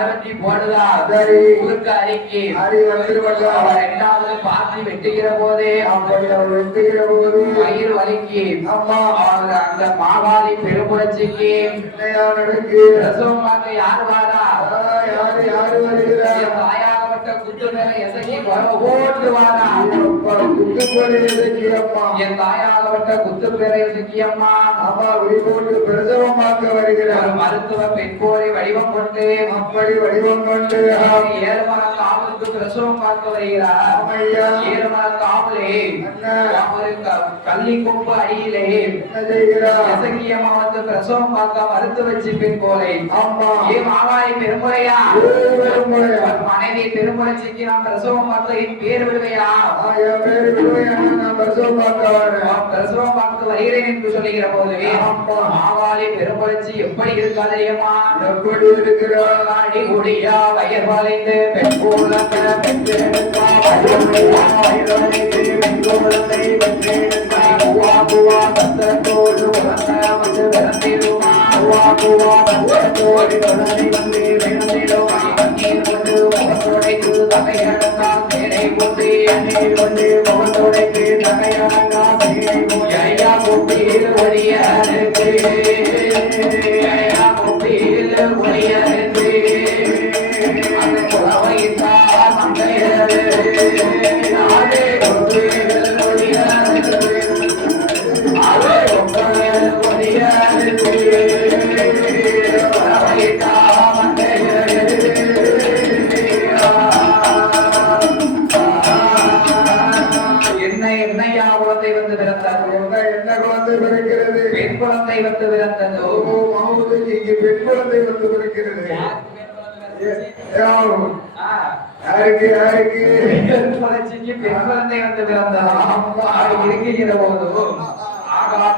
அளவற்றி போடுதா ஊருக்கு அறிக்கை இரண்டாவது பாத்தி வெட்டுகிற போதே வயிறு வலிக்கு அந்த மாவாதி பெருமுறைச்சிக்கு பிரசவம் பார்க்க யாரு வாரா தாயாகப்பட்ட குத்து மேல எசைக்கு ஓட்டு வாரா என் தாயாகப்பட்ட குத்து பேர எசக்கியம்மா வெளிப்போட்டு பிரசவமாக்க வருகிறார் மருத்துவ பெண்போரை வடிவம் கொண்டு அப்படி வடிவம் கொண்டு 7 மர காவலுக்கு பிரசவம் பார்க்க வருகிறார் 7 மர காவலே கள்ளி கொம்பு அடியிலே எசக்கியம்மா வந்து பிரசவம் பார்க்க மறுத்து வச்சு பெண்போரை மாவாய் பெருமுறையா மனைவி பெருமுறைச்சிக்கு நான் பிரசவம் பார்த்த என் பேர் விடுவையா பிரசவம் பார்த்து வருகிறேன் என்று சொல்லுகிற போது மாவாளி பெருமுறைச்சி எப்படி இருக்காதையம்மா எப்படி இருக்கிறார் அடி குடியா வயர் வளைந்து பெண் குழந்தை பெற்றெடுத்தா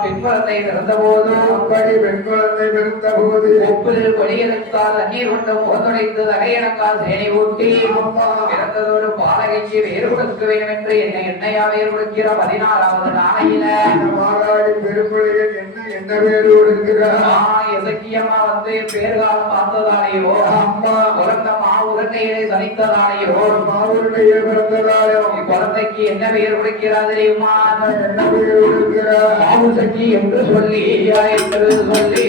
பெண்குழந்தை பிறந்த போது பெண்குழந்தை பிறந்த போது ஒப்புதல் கொடியெடுத்தால் தண்ணீர் கொண்டு முகத்துடைத்து தகையணக்கால் சேனை ஊட்டி பிறந்ததோடு பாலகைக்கு வேறு கொடுக்க வேண்டும் என்று என்னையா வேறு கொடுக்கிற 16வது நாளையில பெருமுறையில் என்ன வேறு கொடுக்கிறார் எசக்கியம்மா வந்து பேர்காலம் பார்த்ததாலேயோ அம்மா பிறந்த மாவுருண்டையை சனித்ததாலேயோ மாவுருண்டையை பிறந்ததாலேயோ குழந்தைக்கு என்ன பெயர் கொடுக்கிறார் தெரியுமா என்ன பெயர் கொடுக்கிறார் மாவுசக்கி என்று சொல்லி என்று சொல்லி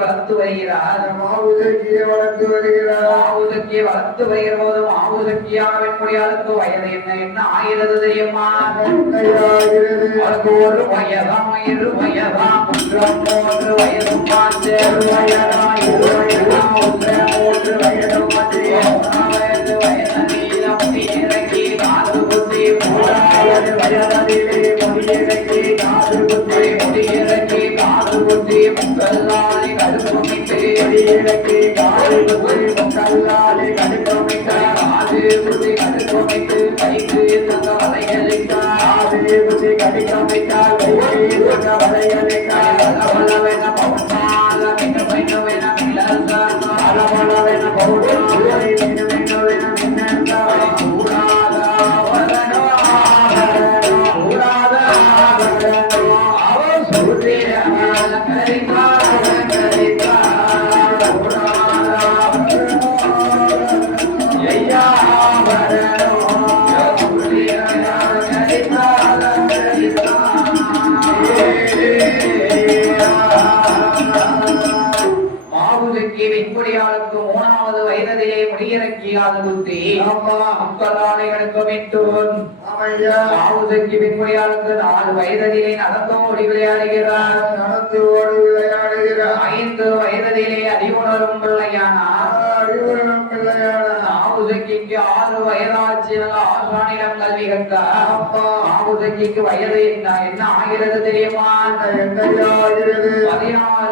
வளர்த்து வருகிறார் வளர்த்து வருகிற போது மாவுசக்தியாக வெண்மொழியாளுக்கு வயது என்ன ஆகிறது தெரியுமா அதுக்கு ஒரு வயதாம் 2 வயதாம் 3 வயதும் 3 வயதும் வயது இறக்கி காது குத்தி 3வது வயதிலே முடியிறக்கி காது குத்தி முடியிறக்கி காது குத்தி முக்கல்லாலை கடுப்பமிட்டு இறக்கி காது குத்தி முக்கல்லாலை கடுப்பமிட்டு காது குத்தி கடுப்பமிட்டு கைக்கு தங்க வலையளித்தார் வெண்குடியாளுக்கு 3வது வயதிலே முடியிறக்கியாது புத்தி மக்களாளைகளுக்கு மீண்டும் மாவுசக்கி வெண்குடியாளுக்கு 4 வயதிலே நடந்தோடி விளையாடுகிறார் 5 வயதிலே அறிவுணரும் பிள்ளையானார் மாவுசக்கிக்கு 6 வயதாச்சு ஆசானிடம் கல்வி கற்றார் மாவுசக்கிக்கு வயது என்ன ஆகிறது தெரியுமா 16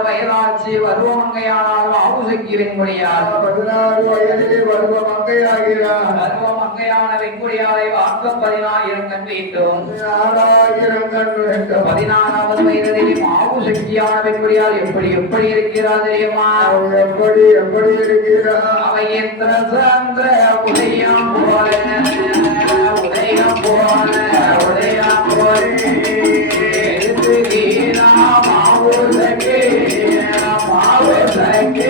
வயதாச்சு வருவமங்கையானால் மாவுசக்கி வெண்குடியார் 16 வயதிலே வருவமங்கையாகிறார் வருவமங்கையான வெண்குடியாரை வாக்க 10000 கண் வேண்டும் 6000 கண் வேண்டும் 16வது வயதிலே மாவுசக்கியான வெண்குடியார் எப்படி இருக்கிறார் தெரியுமா எப்படி இருக்கிறார் அவை எந்திர சந்திர உதயம் போல உதயம் போல உதயம் போல எழுதுகிறா மாவுசக்கி மாவுசக்கி மாவுசக்கி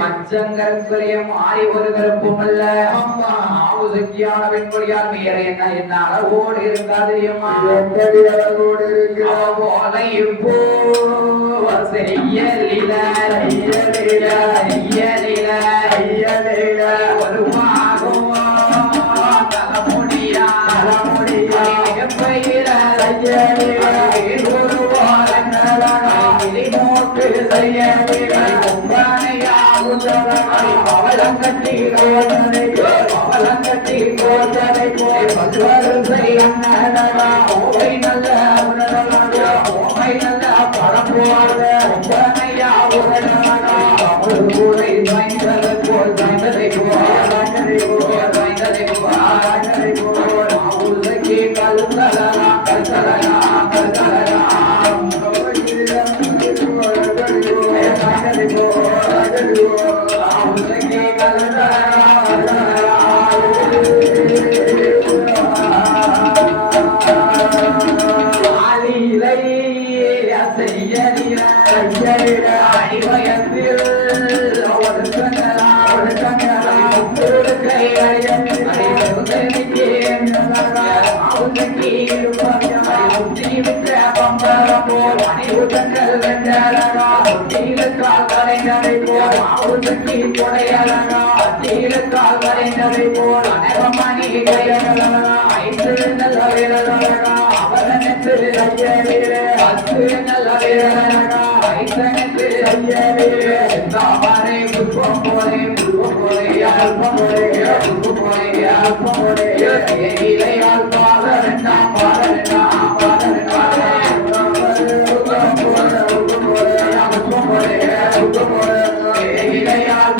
மச்சங்கருக்குரிய மாறி ஒரு கருப்பும் அல்ல மாவுசக்கியான வெண்கொடியால் வேற என்ன அளவோடு இருக்கா தெரியுமா எப்படி அளவோடு இருக்கிறார் போலை போ செய்யலில ஐயலில ஐயலில ஐயலில வருமாகும் தலைமுடியா தலைமுடியா மிகப்பெயர ஐயலில மோட்டு செய்யலில கும்பனையா பவளங்கட்டி பவளங்கட்டி கோட்டனை போய் பல்வரும் செய்யண்ணா ஓவை நல்ல உணர்வா ஓவை நல்ல பரம்போட கும்பனையா உணர்வா ஒரு கூரை சாய்ந்ததை போல் சாய்ந்ததை போல் சாய்ந்ததை போல் மாவுசக்கி கல்கலா கல்கலா கல்கலா கொடையலகா என்றதை போல் அனகமணி கையகலா ஐந்து நல்ல வீரர்களா அவனத்து ஐயரே பத்து நல்ல வீரர்களா ஐந்தனத்து ஐயரே தாமரை புஷ்பம் போலே அல்பம் போலே அல்பம் போலே இலையால் பாதரண்டாம் இலையால்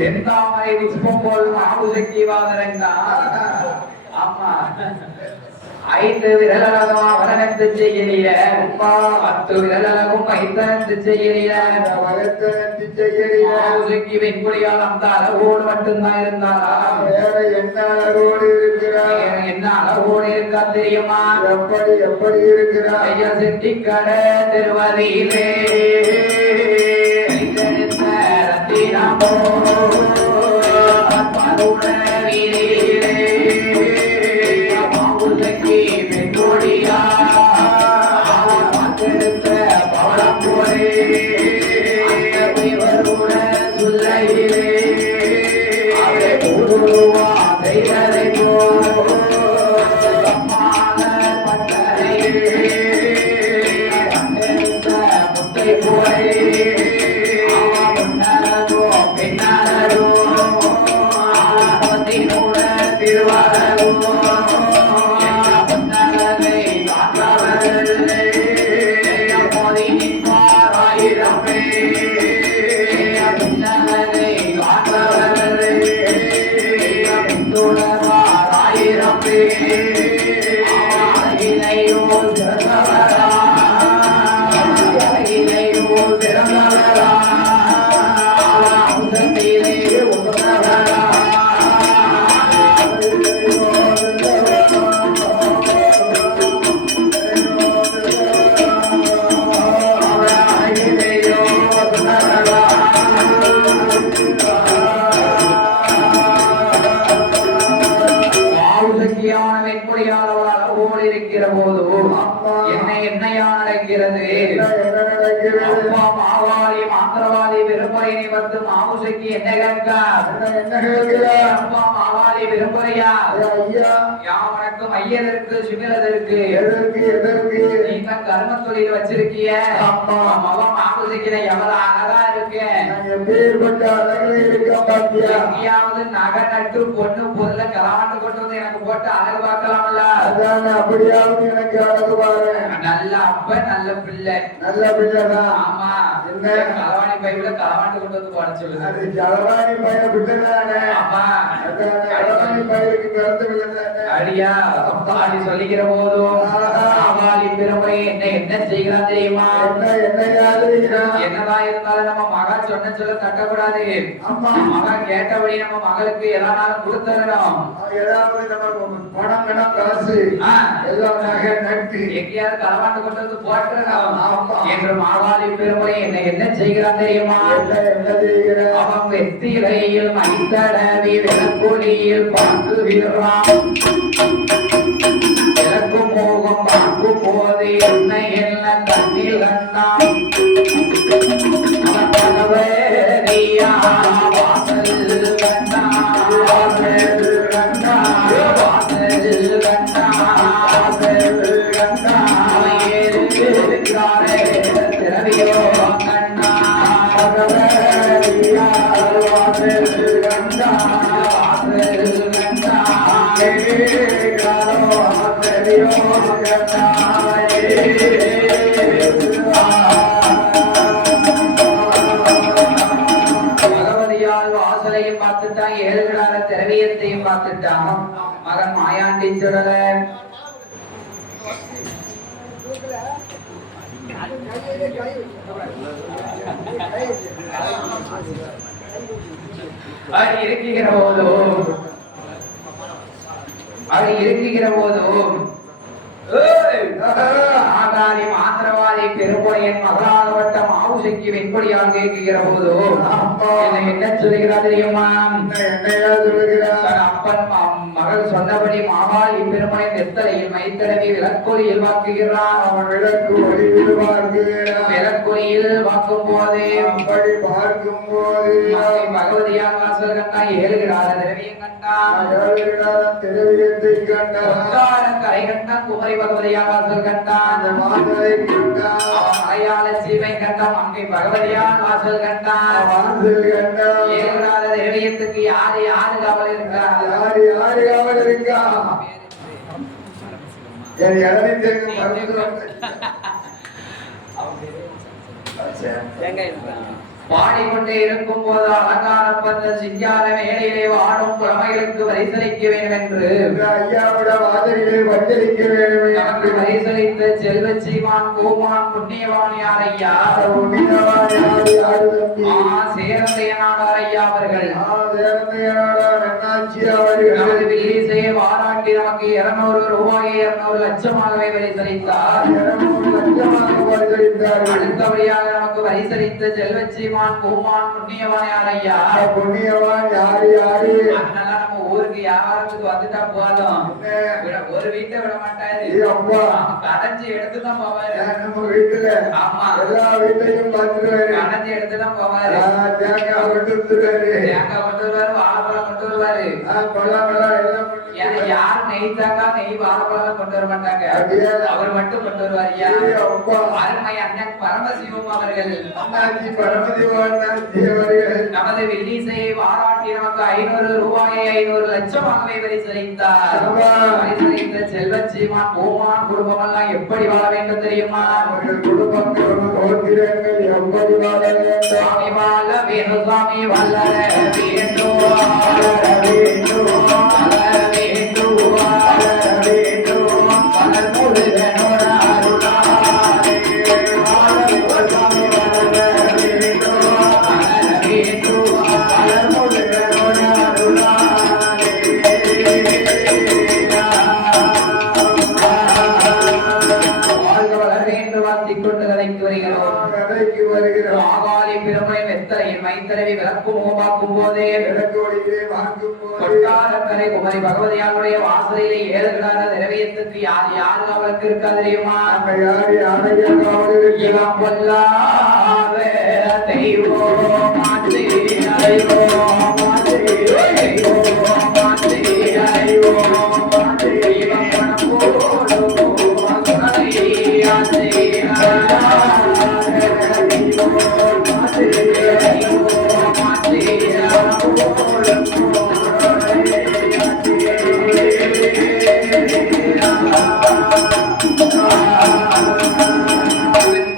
தென்தாமரை புஷ்பம் போல் மாவுசக்தி வாதரங்கா ஆமா ஐந்து விரலகம் அவனத்து செய்யலிய 10 விரலகும் ஐந்தனத்து செய்யலிய வகத்தனத்து செய்யறிய மாவுசக்தி வெண்குடியால் அந்த அளவோடு மட்டும்தான் இருந்தாரா வேற என்ன அழகோடு இருக்கிறார் வேற என்ன அளவோடு இருக்கா தெரியுமா எப்படி இருக்கிறார் ஐயா செட்டி கடை திருவதியிலே ரத்தினமோ பருண வீரிலே மாவுசக்தி வெண்குடியா பவளம் போலே வருட சொல்லையிலே அவரை கூடுவா செய்வதை முத்தை போலே இருக்கிற போது என்ன என்னையா நடக்கிறது அப்பா மாவாளி மாந்திரவாதி விரும்புறையினை வந்து மாவுசைக்கு என்ன கேட்க அப்பா மாவாளி விரும்புறையா யாவனுக்கும் ஐயதற்கு சிமிரதற்கு எதற்கு நீங்க கர்ம தொழில் வச்சிருக்கிய அப்பா மகன் மாவுசைக்கிற எவ்வளவு அழகா இருக்கு எப்பேற்பட்ட அழகு இருக்க பாத்தியா எங்கேயாவது நகை நட்டு பொண்ணு பொருளை கலாண்டு கொண்டு வந்து எனக்கு போட்டு அழகு பார்க்கலாம்ல அதான் அப்படியாவது எனக்கு அழகு பாரு நல்ல அப்ப நல்ல பிள்ளை பிள்ளைதான் ஆமா என்ன களவாணி பையில களவாண்டு கொண்டு வந்து போட சொல்லுது அது ஜலவாணி பைய பிள்ளைதானே ஆமா ஜலவாணி பையனுக்கு பிறந்த பிள்ளைதானே அடியா அப்பாடி சொல்லிக்கிற போதும் ஆவாளி பெருமை என்ன செய்கிறான் தெரியுமா என்னதான் இருந்தாலும் நம்ம மகா சொன்ன சொல்ல தட்டக்கூடாது மகா கேட்டபடி நம்ம மகளுக்கு எல்லாரும் கொடுத்துடணும் ஏதாவது நம்ம பணம் கணம் காசு எல்லாம் நகை நட்டு எங்கேயாவது களவாண்டு கொண்டு வந்து போட்டுறணும் என்று மாவாளி பெருமை என்ன செய்கிறான் தெரியுமா அவன் வெத்திலையில் மைத்தடவி விளக்கொலியில் பார்த்து வீரான் இறக்கும் மோகம் பார்க்கும் போது என்னை எல்லாம் கண்ணில் கண்டான் அவன் பகவதியா வாசல் கண்டா வாசல் கண்டா வாசல் கண்டா வாசல் கண்டா அவன் ஏறுகிறாரே திரவியோ கண்டா பகவதியா வாசல் கண்டா வாசல் கண்டா பகவதியால் வாசலையும் பார்த்துட்டான் ஏழுகிடார திரவியத்தையும் பார்த்துட்டான் மகன் மாயாண்டி சுடல இருக்குகிற போதும் ஆதாரி மாத்திரவாதி பெரும்புறையின் மகளாகப்பட்ட மாவுசக்தி வெண்படியால் கேட்கிற போதும் என்ன சொல்லுகிறார் தெரியுமா அப்பன் மகள் சொன்னபடி மாவாள் இப்பெருமனை நெத்தலையில் மைத்தடவி விளக்கொலியில் வாக்குகிறான் அவன் விளக்கு ஒளி விடுவார்கள் வாசலில் பார்க்கும் போதே அப்படி பார்க்கும் போது பகவதியார் வாசல் கண்டா ஏழுகிறார திரவியம் கண்டான் திரவியத்தை கண்டான் கரை கண்டான் குமரி பகவதியார் வாசல் கண்டான் மாதரை கண்டான் மலையாள சீமை கண்டான் அங்கே பகவதியார் வாசல் கண்டான் வாசல் கண்டான் ஏழுகிறார திரவியத்துக்கு யாரு யாரு காவல் இருக்கிறார் யாரு யாரு காவல் இருக்கா என் இடத்திற்கு மருந்து பாடிக்கொண்டே இருக்கும் போது அலங்காரப்பந்த சிங்கார வேலையிலே வாடும் குழமைகளுக்கு வரிசலிக்க வேண்டும் என்று ஐயாவோட வாதரிகளை வச்சரிக்க வேண்டும் நமக்கு வரிசலித்த செல்வ சீமான் கோமான் புண்ணியவான் யார் ஐயா சேரந்தையனாடார் ஐயா அவர்கள் நமது வில்லிசையை பாராட்டி நமக்கு 200 ரூபாயை 200 லட்சமாகவே வரிசலித்தார். அடுத்தபடியாக நமக்கு வரிசலித்த செல்வச்சீமான் கோமான் புண்ணியவான் யார் ஐயா? புண்ணியவான் யாரு யாரு? அதனால நம்ம ஊருக்கு யாருக்கு வந்துட்டா போதும் ஒரு வீட்டை விட மாட்டாரு, கடைஞ்சி எடுத்துதான் போவாரு. நம்ம வீட்டுல ஆமா எல்லா வீட்டையும் பார்த்துருவாரு, கடைஞ்சி எடுத்துதான் போவாரு. தேங்காய் கொண்டு வந்துருவாரு, தேங்காய் கொண்டு வருவாரு, வாழைப்பழம் கொண்டு வருவாரு. யாரும் நெய் தேங்காய் நெய் வாழைப்பழம் கொண்டு வர மாட்டாங்க, அவர் மட்டும் கொண்டு வருவார். அருமை அண்ணன் பரமசிவம் அவர்கள் நமது வில்லிசையை பாராட்டி நமக்கு 500 ரூபாயை 500 லட்சமாகவே வரிசலித்தார். வரிசலித்த செல்வச்சீமான் கோமான் குடும்பம் எல்லாம் எப்படி வாழ வேண்டும் தெரியுமா? எப்படி வாழ வேண்டும்? சுவாமி வாழ வேணும், சுவாமி வளர வேண்டும், வளர வேண்டும், வளர வேண்டும், வளர வேண்டும், வளர் முருகனோட அருளாலே சுவாமி வளர வேண்டும், வளர வேண்டும், வளர் முருகனோட அருளாலே வாழ்க வளர வேண்டும் வாழ்த்திக் கொண்டு கதைக்கு வருகிறோம். ஆகாலி பெருமை வெத்தரையின் மைத்தரவி விளக்கும் ஓமாக்கும் போதே கொட்டாரக்கரை குமரி பகவதியாருடைய வாசலிலே ஏழுகிறார திரவியத்துக்கு யார் யாரு அவளுக்கு இருக்கா தெரியுமா? இவன் பொல்லாத தெய்வம் மாற்றி அறிவோ மாற்றி தெய்வோ மாற்றி அறிவோ மாற்றி இவன் பணம் போடும்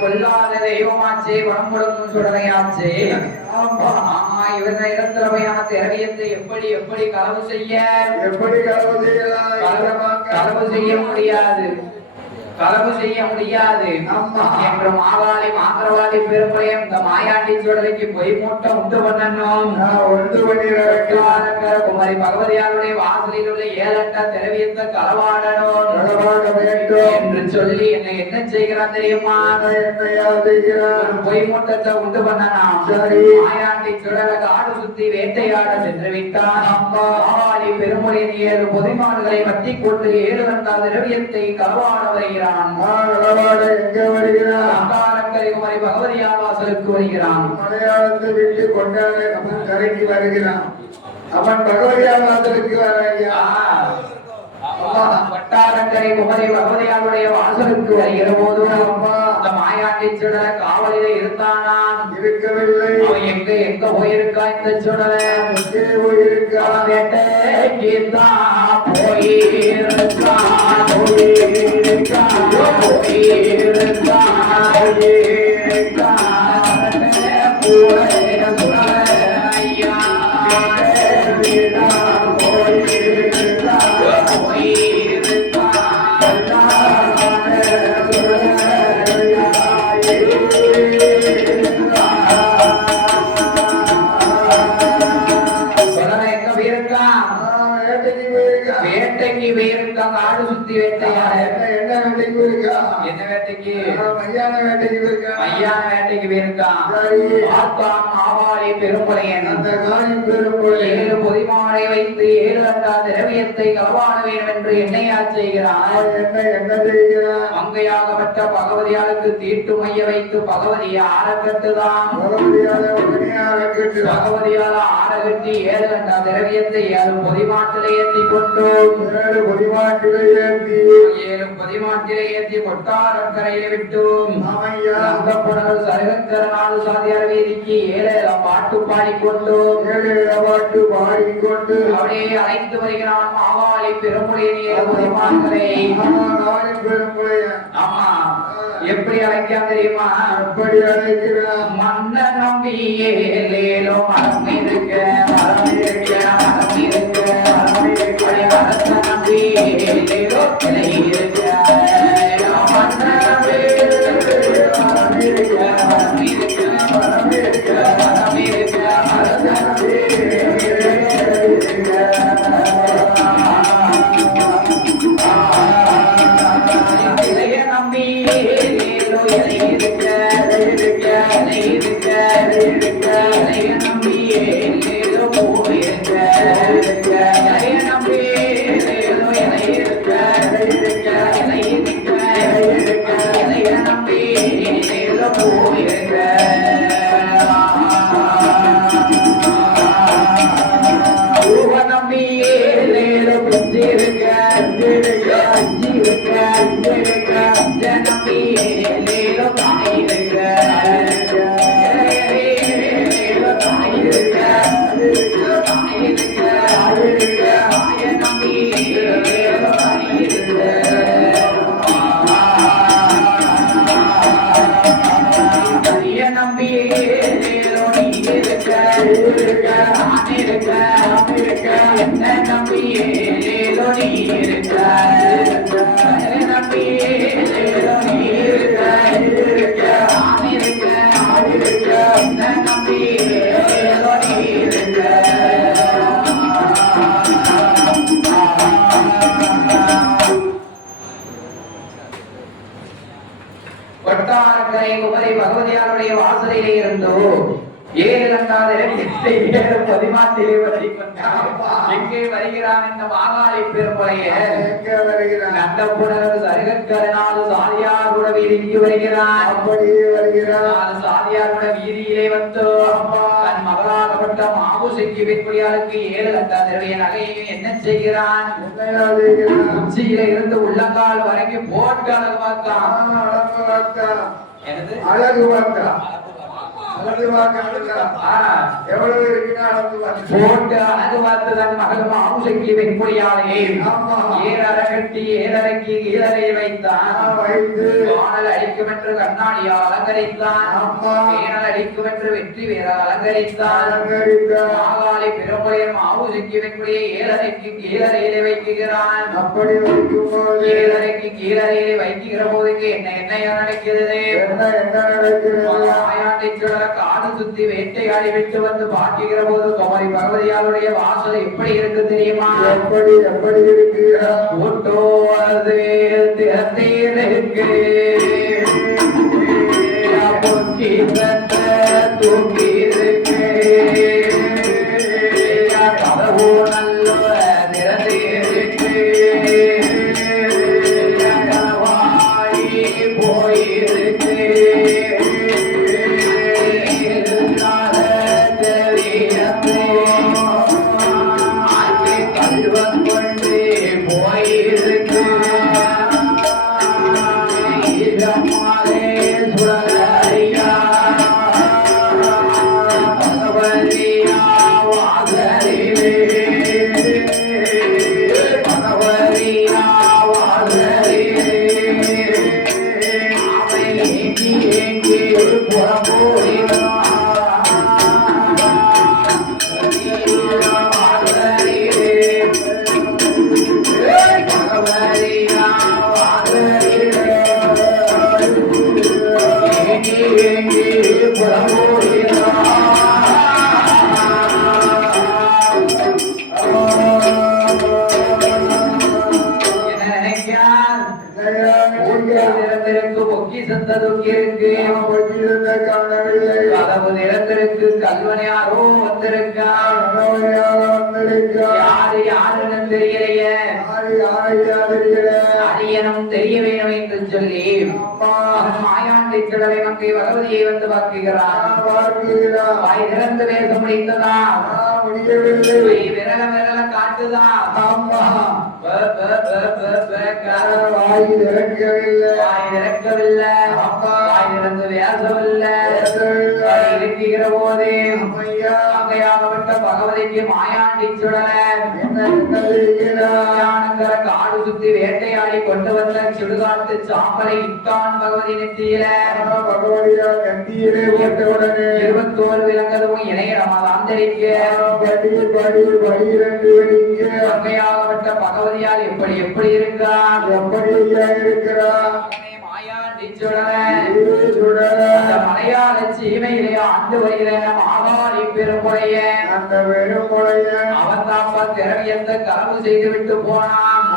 கொல்லாத தெய்வமாச்சே வனமுடங்கும் சுடலையாச்சே. ஆமா இவங்க இடத்திறமையான திரவியத்தை எப்படி எப்படி களவு செய்ய களவு செய்ய முடியாது, களவு செய்ய முடியாது என்று மாவாளி மாத்திரவாதி பெருமையும் இந்த மாயாண்டி சுடலைக்கு பொய் மூட்டை உண்டு பண்ணணும். குமரி பகவதியாருடைய வாசலில் உள்ள 7 திரவியத்தை களவாடணும் என்று சொல்லி என்னை என்ன செய்கிறான் தெரியுமா? பொய் மூட்டத்தை உண்டு பண்ணலாம். மாயாண்டி சுடலை காடு சுத்தி வேட்டையாட சென்று விட்டான். மாவாளி பெருமொழியின் 7 பொதுமாடுகளை பற்றி கொண்டு 7 திரவியத்தை களவாட வருகிறான். குமரி பகவதியார் வாசலுக்கு வருகிறான். மலையாளத்தை விட்டு கொண்டாட அவன் கரைக்கு வருகிறான். அவன் பகவதியார் வாசலுக்கு வட்டாரக்கரை குமரி பகவதியாருடைய வாசலுக்கு வருகிற போது அந்த மாயாண்டி சுடலை காவலிலே இருந்தானா? இருக்கவில்லை. அவன் எங்க எங்க போயிருக்கா? இந்த சுடலை போயிருக்கா? போயிருக்கா போயிருக்கா போயிருக்கா ஐயா வேட்டைக்கு போயிருக்காங்க. ஆடு சுத்தி வேட்டையா? என்ன வேட்டைக்கு போயிருக்கா? என்ன வேட்டைக்கு? மையான வேட்டைக்கு போயிருக்கா? மத்தியான வேட்டைக்கு போயிருக்கான். சரி. பார்த்தான் மாவாளி பெரும்புலையன். அந்த காளி பெரும்புலையன் 7 பொதிமானை வைத்து 7 அண்டா திரவியத்தை களவாட வேண்டும் என்று எண்ணையா செய்கிறான். என்ன செய்கிறான்? மங்கையாகப்பட்ட பகவதியாளுக்கு தீட்டு மைய வைத்து பகவதியை ஆரக்கட்டுதான். பகவதியால ஆரகட்டி 7 அண்டா திரவியத்தை 7 பொதிமாட்டிலே ஏற்றி கொண்டு 7 பொதிமாட்டிலே ஏற்றி கொட்டாரக்கரையை விட்டும் அங்கப்புணர் சருகக்கரநாடு சாதியார் வீதிக்கு 7 பாட்டு பாடிக்கொண்டு அப்படியே அழைத்து வருகிறான் மாவாளி பெரும்புலையன் 7 பொதிமான்களை. ஆமா, எப்படி அழைக்காம தெரியுமா? எப்படி அழைக்கிறான்? மன்ன நம்பியே லேலோ மரம் இருக்க மரம் இருக்க மரம் இருக்க மரம் இருக்க மரத்த நம்பியே லேலோ கிளை இருக்க மன்ன நம்பியே மரம் இருக்க மரம் இருக்க மரம் இருக்க மரம் இருக்க மரத்த நம்பியே இளைய நம்பியே லேலோ இலை இருக்க இருக்க இலை இருக்க இருக்க இளைய நம்பியே லேலோ பூ இருக்க இருக்க இளைய நம்பியே லேலோ இலை இருக்க இருக்க இலை இருக்க இருக்க இளைய நம்பியே லேலோ பூ இருக்க பூவ நம்பியே லேலோ பிஞ்சு இருக்க இருக்க அஞ்சு இருக்க அஞ்சு இருக்க அஞ்ச நம்பியே லேலோ தாய் இருக்க லேலோ தாய் இருக்க தாய் இருக்க தாய் இருக்க தாய நம்பியே லேலோ தாய் இருக்க தாய நம்பியே லேலோ நீ இருக்க இருக்க நான் இருக்க நான் இருக்க என்ன நம்பியே லேலோ நீ இருக்க நம்பியே லேலோ நீ இருக்க இருக்க நான் இருக்க நான் இருக்க என்ன நம்பியே லேலோ நீ இருக்க வட்டாரக்கரை குமரி பகவதியாருடைய வாசலிலே இருந்தோ 7 கண்டாதிரவியத்தை 7 பதிமாட்டிலே வரை கொண்டான். எங்கே வருகிறான் இந்த மாகாளி பெரும்புலையன்? எங்கே வருகிறான்? நந்தபுணர் சருகக்கரநாடு சாதியாருட வீதிக்கு வருகிறான். அப்படியே வருகிறான். சாதியாருட வீதியிலே வந்து தன் மகளாகப்பட்ட மாபுசைக்கு வெற்றியாருக்கு 7 கண்டாதிரவிய நகையை என்ன செய்கிறான்? உச்சியில இருந்து உள்ளங்கால் வரைக்கும் போட்டு அழகு பார்த்தான். எனது அழகு பார்த்தா அழகு எவ்வளவு இருக்குன்னா போட்டு அழகு பார்த்து தன் மகள் மாவுசைக்கு வெண்பொழியாலே 7 அரகட்டி 7 அரைக்கு 7 அறை வைத்தான். வைத்து வானல் அடிக்கும் என்று கண்ணாடியால் அலங்கரித்தான். வேனல் அடிக்கும் என்று வெற்றி வீரர் அலங்கரித்தான். மாகாளி பெரும்புலையன் மாவுசைக்கு வெண்பொழியை 7 அறைக்கு 7 அறையிலே வைக்கிறான். அப்படி வைக்கும் போது 7 அறைக்கு 7 அறையிலே வைக்கிற போதுக்கு என்ன நடக்கிறது? என்ன நடக்கிறது? மாயாண்டை சுடர காடு சுத்தி வேட்டையாடி விட்டு வந்து பார்க்கிற போது குமரி பகவதியாருடைய வாசல் எப்படி இருக்கு தெரியுமா? எப்படி எப்படி இருக்கு? ஓட்டோ அது திறந்தேருக்கு பொக்கி தந்த தூக்கி இருக்கு கதவோ நல்ல திறந்தேருக்கு கனவாடி போயிருக்கு பொக்கிசத்தை தூக்கி இருக்கு கல்வனையாரோ வந்திருக்கான். யாருன்னு தெரியலையே. அரியனும் தெரிய வேணும் என்று சொல்லி மாயாண்டி சுடலை மங்கை பகவதியை வந்து பார்க்கிறான். வாய் திறந்து பேச முடிந்ததா? விரல விரல காட்டுதா? வாய் திறக்கவில்லை. வாய் திறந்து பேசவில்லை. இருக்கிற போதே அங்கையாகப்பட்ட பகவதிக்கு மாயாண்டி சுடல காடு சுத்தி வேட்டையாடி கொண்டு வந்த சுடுகாட்டு சாம்பலை இட்டான் பகவதி நெத்தியில. 21 விலங்கதும் இணைய நமதாந்தரிக்க அங்கையாகப்பட்ட பகவதியால் எப்படி எப்படி இருக்கான்? மலையாள சீமையிலே ஆண்டு வருகிற மாகாளி பெருமுறைய அந்த பெருமுறைய அவன் தாப்பா திறவியந்த கனவு செய்து விட்டு போனான்.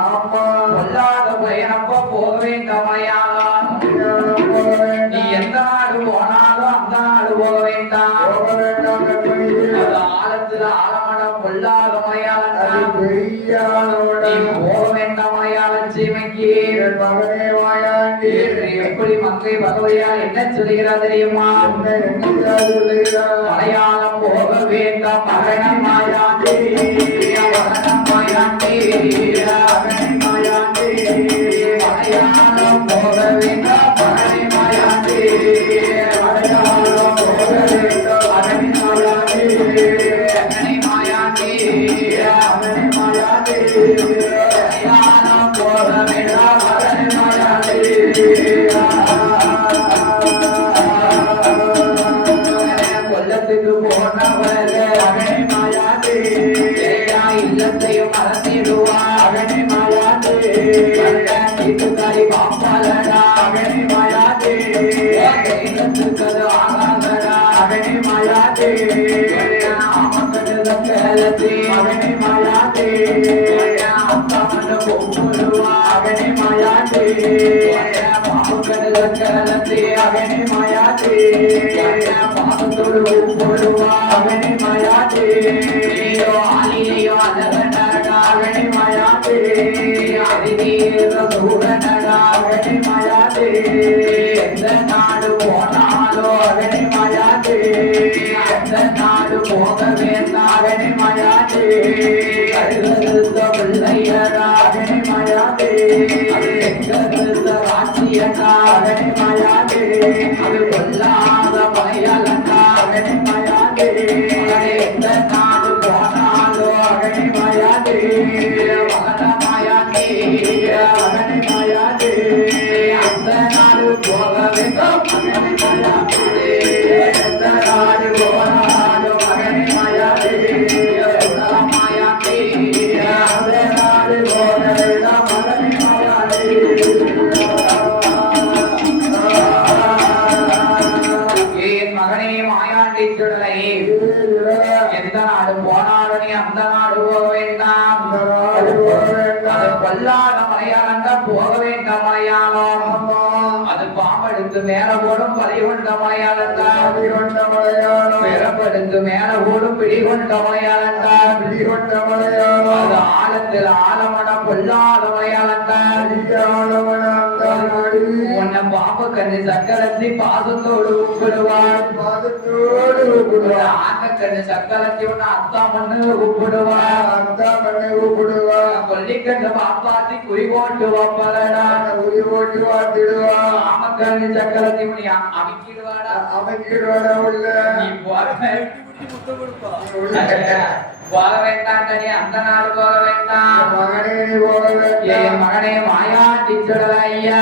கொல்லாத பயனப்ப போக வேண்டாம் மலையாளம். நீ எந்த நாடு போனாலும் அந்த நாடு போக வேண்டாம். ஆழத்துல ஆழமனம் கொல்லாத மலையாளம். நீ போக வேண்டாம் மலையாள சீமைக்கு. மகனே வாயாண்டி எப்படி மங்கை பகவதியால் என்ன சொல்கிறார் தெரியுமா? மலையாளம் போக வேண்டாம் மகனம் மாயாண்டி. மகனம் மாயாண்டி. மகனம் மாயாண்டி. மலையாளம் போக வேண்டாம் மகனை மாயாண்டி. மலையாளம் போக வேண்டாம் மகனை மாயாண்டி. மகனை மாயாண்டி. மகனை மாயாண்டி. மலையாளம் போக வேண்டாம் மகனை மாயாண்டி. கொல்லத்துக்கு போனவர்கள் அகனை மாயாண்டு இல்லத்தையும் மறந்திடுவா. அகனை மாயாண்டு வீட்டுக்காரி பாப்பாளடா. அகனை மாயாண்டு இல்லத்துக்கது ஆகாதடா. அகனை மாயாண்டு ஆமக்கட்டு அகனை மாயாண்டு அத்தா மண்ட போடுவா. அகனை மாயாண்டு அகனை மாயாண்டு பாதத்தோடு போடுவா. அகனை மாயாண்டு ஆலியோ அழகனடா. அகனை மாயாண்டு அதிதீர சூரனடா. அகனை மாயாண்டு எந்த நாடு போனாலோ அகனை மாயாண்டு எந்த நாடு போக வேண்டாம். அகனை மாயாண்டு கருத பிள்ளையடா. அகனை மாயாண்டு அது எங்க ராட்சியடா. அகனை மாயாண்டு அது கொல்லாத மலையாளண்டா. அகனை மாயாண்டு எந்த நாடு போனாலோ அகனை மாயாண்டு மகன மாயாண்டி. அகனை மாயாண்டு அந்த நாடு போக வேண்டும். அகனை மாயாண்டு எந்த நாடு போனாலோ அகனை மாயாண்டு மாயாண்டி. அந்த நாடு போக வேண்டும். அகனை மாயாண்டி. மகனே மாயாண்டி சுடலை எந்த நாடு போனாலும் நீ அந்த நாடு போக வேண்டாம். அது கொல்லாத மலையாளம் தான் போக வேண்டாம். மலையாளம் அது பாம்பெடுத்து மேல போடும் பலி கொண்ட மலையாளம் தான். பிறப்பெடுத்து மேல போடும் பிடி கொண்ட மலையாளம் தான். பிடி கொண்ட மலையாளம் அது ஆழத்தில் ஆழமனம் கொல்லாத மலையாளம் தான். உன்னை பாம்பு கண்ணு சக்கரத்தி பாசத்தோடு கூப்பிடுவார். பாசத்தோடு கூப்பிடுவார். ஆக்க கண்ணு சக்கரத்தி உன்னை அத்தா மண்ணு கூப்பிடுவார். அத்தா மண்ணு கூப்பிடுவார். கொல்லிக்கண்ணு பாப்பாத்தி குறி போட்டு வாப்பலடா. குறி போட்டு வாத்திடுவா. ஆமக்கண்ணு சக்கரத்தி உன்னை அமைக்கிடுவாடா. அமைக்கிடுவாடா. உள்ள நீ போக வேண்டாம். அந்த நாடு போக வேண்டாம். மகனே மாயாண்டி சுடல ஐயா.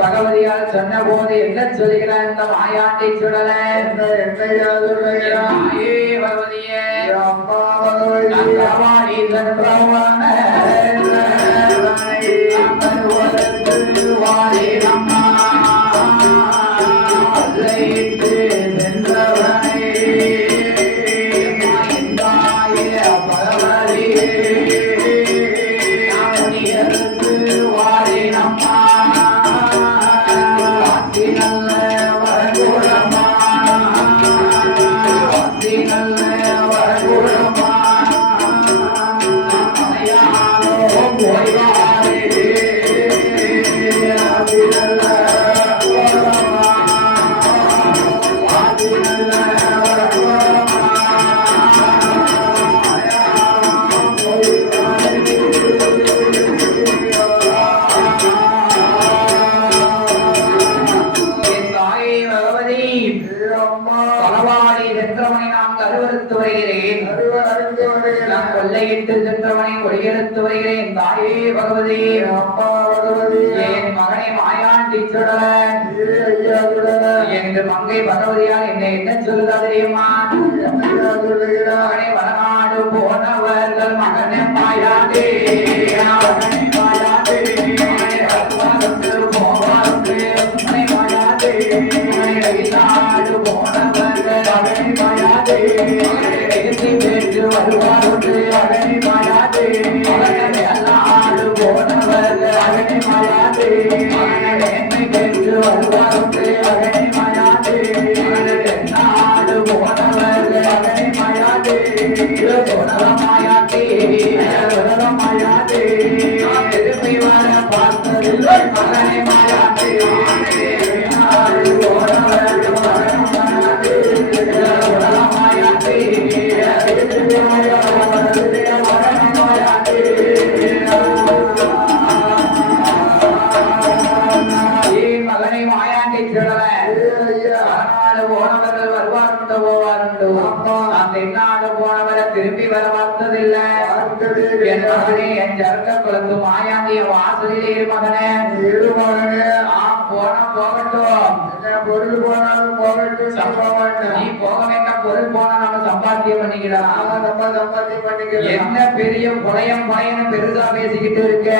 பகவதியால் சொன்ன போது என்ன சொல்லுகிறார் இந்த மாயாண்டி சுடல? பகவதியே அம்மா பகவதி சென்றவன அம்மா அம்மா களவாடி சென்றவனை நான் கருவறுத்து வருகிறேன். அறிந்து வருகிறேன். நான் கொள்ளையிட்டு சென்றவனை கொடியெடுத்து வருகிறேன். தாயே பகவதி, அம்மா பகவதி, என் மகனை மாயாண்டி சுடல ஐயா சுடல என்று மங்கை பகவதியால் என்னை என்ன சொல்லுதா தெரியுமா? என்னையா சொல்லுகிறார்? மகனை வடநாடு போனவர்கள் மகனை மாயாண்டி, மகனை மாயாண்டி, மகனை வருவாருக்கு போவாருக்கு மகனை மாயாண்டி, மகனை வெளிநாடு போனவர்கள் மகனை மாயாண்டி, மகனை எதிர்த்து பெற்று வருவாருக்கு மகனை மாயாண்டி, மகனை வெளிநாடு போனவர்கள் மகனை மாயாண்டி, மகனை மேன்மை பெற்று வருவாருக்கு மகனை மாயாண்டி, மகனை வெளிநாடு போனவர்கள் மகனை மாயாண்டி, மாயாண்டி நான் திரும்பி வர பார்த்ததில்லை மகனை மாயாண்டி, வெளிநாடு போனவர்கள் மகனை மாயாண்டி, மாயாண்டி திரும்பி வர பார்த்ததில்லை மகனை மாயாண்டி. மகனை மாயாண்டி சொல்லல வடநாடு போனவர்கள் வருவாருண்டோ போவாருண்டோ, நான் தென்னாடு போனவரை திரும்பி வர பார்த்ததில்லை. என் மகனே, என் ஜர்க்க குலத்து மாயாண்டிய வாசலிலே இரு மகனே, இரு மகனே, போனா போகட்டும், என்ன பொருள் போனாலும் போகட்டும், நீ போக வேண்டாம். பொருள் போனா நம்ம சம்பாத்தியம் பண்ணிக்கலாம், நம்ம சம்பாத்தி பண்ணிக்கலாம். என்ன பெரிய புலையம் பயணம் பெருசா பேசிக்கிட்டு இருக்க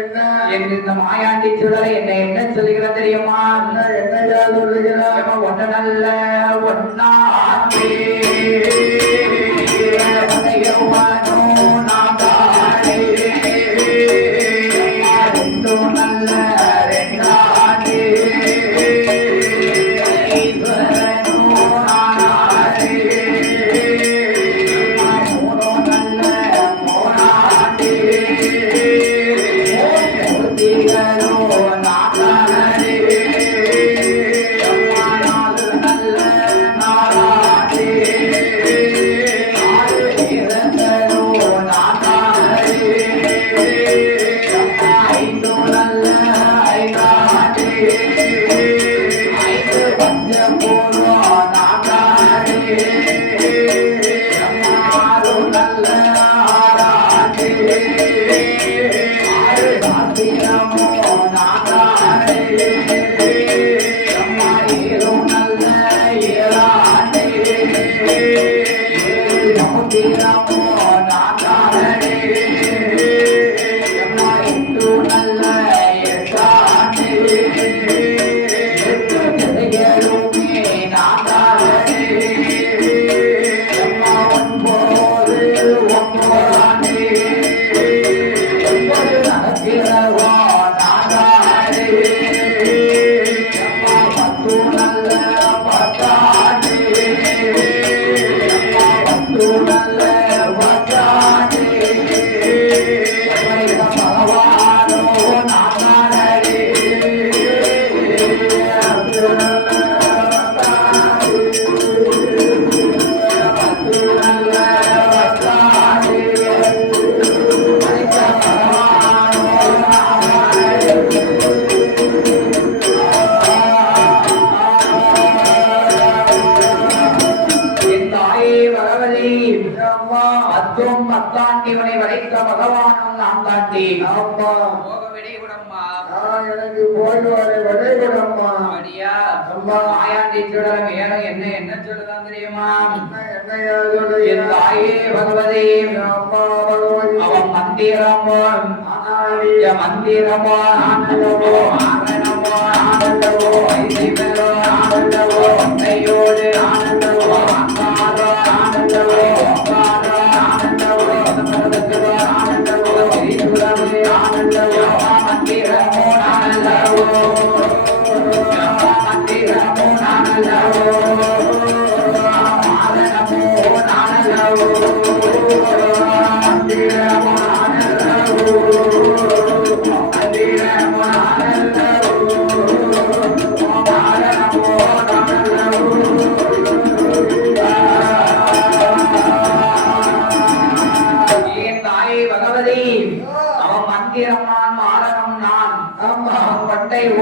என்ன என்று இந்த மாயாண்டி சுடலை என்னை என்ன சொல்லுகிற தெரியுமா? என்னையா சொல்லுகிறார்? ஒன்ன நல்ல ஒன்னாண்டி நல்ல ரெண்டாண்டி எனக்கு போய்வாரே வடைகுடம்மா. மாயாண்டி சுடலம் ஏனும் என்ன என்ன சொல்லுதான் தெரியுமா? என்னையா என் சொல்லுகிறார்? தாயே பகவதி, அம்மா பகவதி, அவன் மந்திரமோ மந்திரமோ ஆனந்தவோ ஆனந்தவோ ஆனந்தவோ ஐசிவரோ ஆனந்தவோ கையோடு ஆனந்தவோ அம்மாரோ ஆனந்தவோ அம்மாரோ ஆனந்தவோ சமரதவோ ஆனந்தவோ திரிசுரவே ஆனந்தவோ மந்திரமோ ஆனந்தவோ மந்திரமோ ஆனந்தவோ ஆனந்தமோ ஆனந்தவோ மந்திரமோ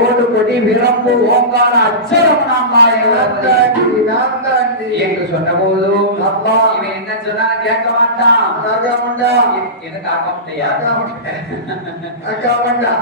ஓடு கொடி விரம்பு ஓங்கார அச்சரம் அம்மா நான் தாண்டி என்று சொன்னபோது அம்மா இவன் என்ன சொன்னா கேட்க மாட்டான். அக்காமண்டா எனக்கு அக்கா முட்டையா அக்காமண்டா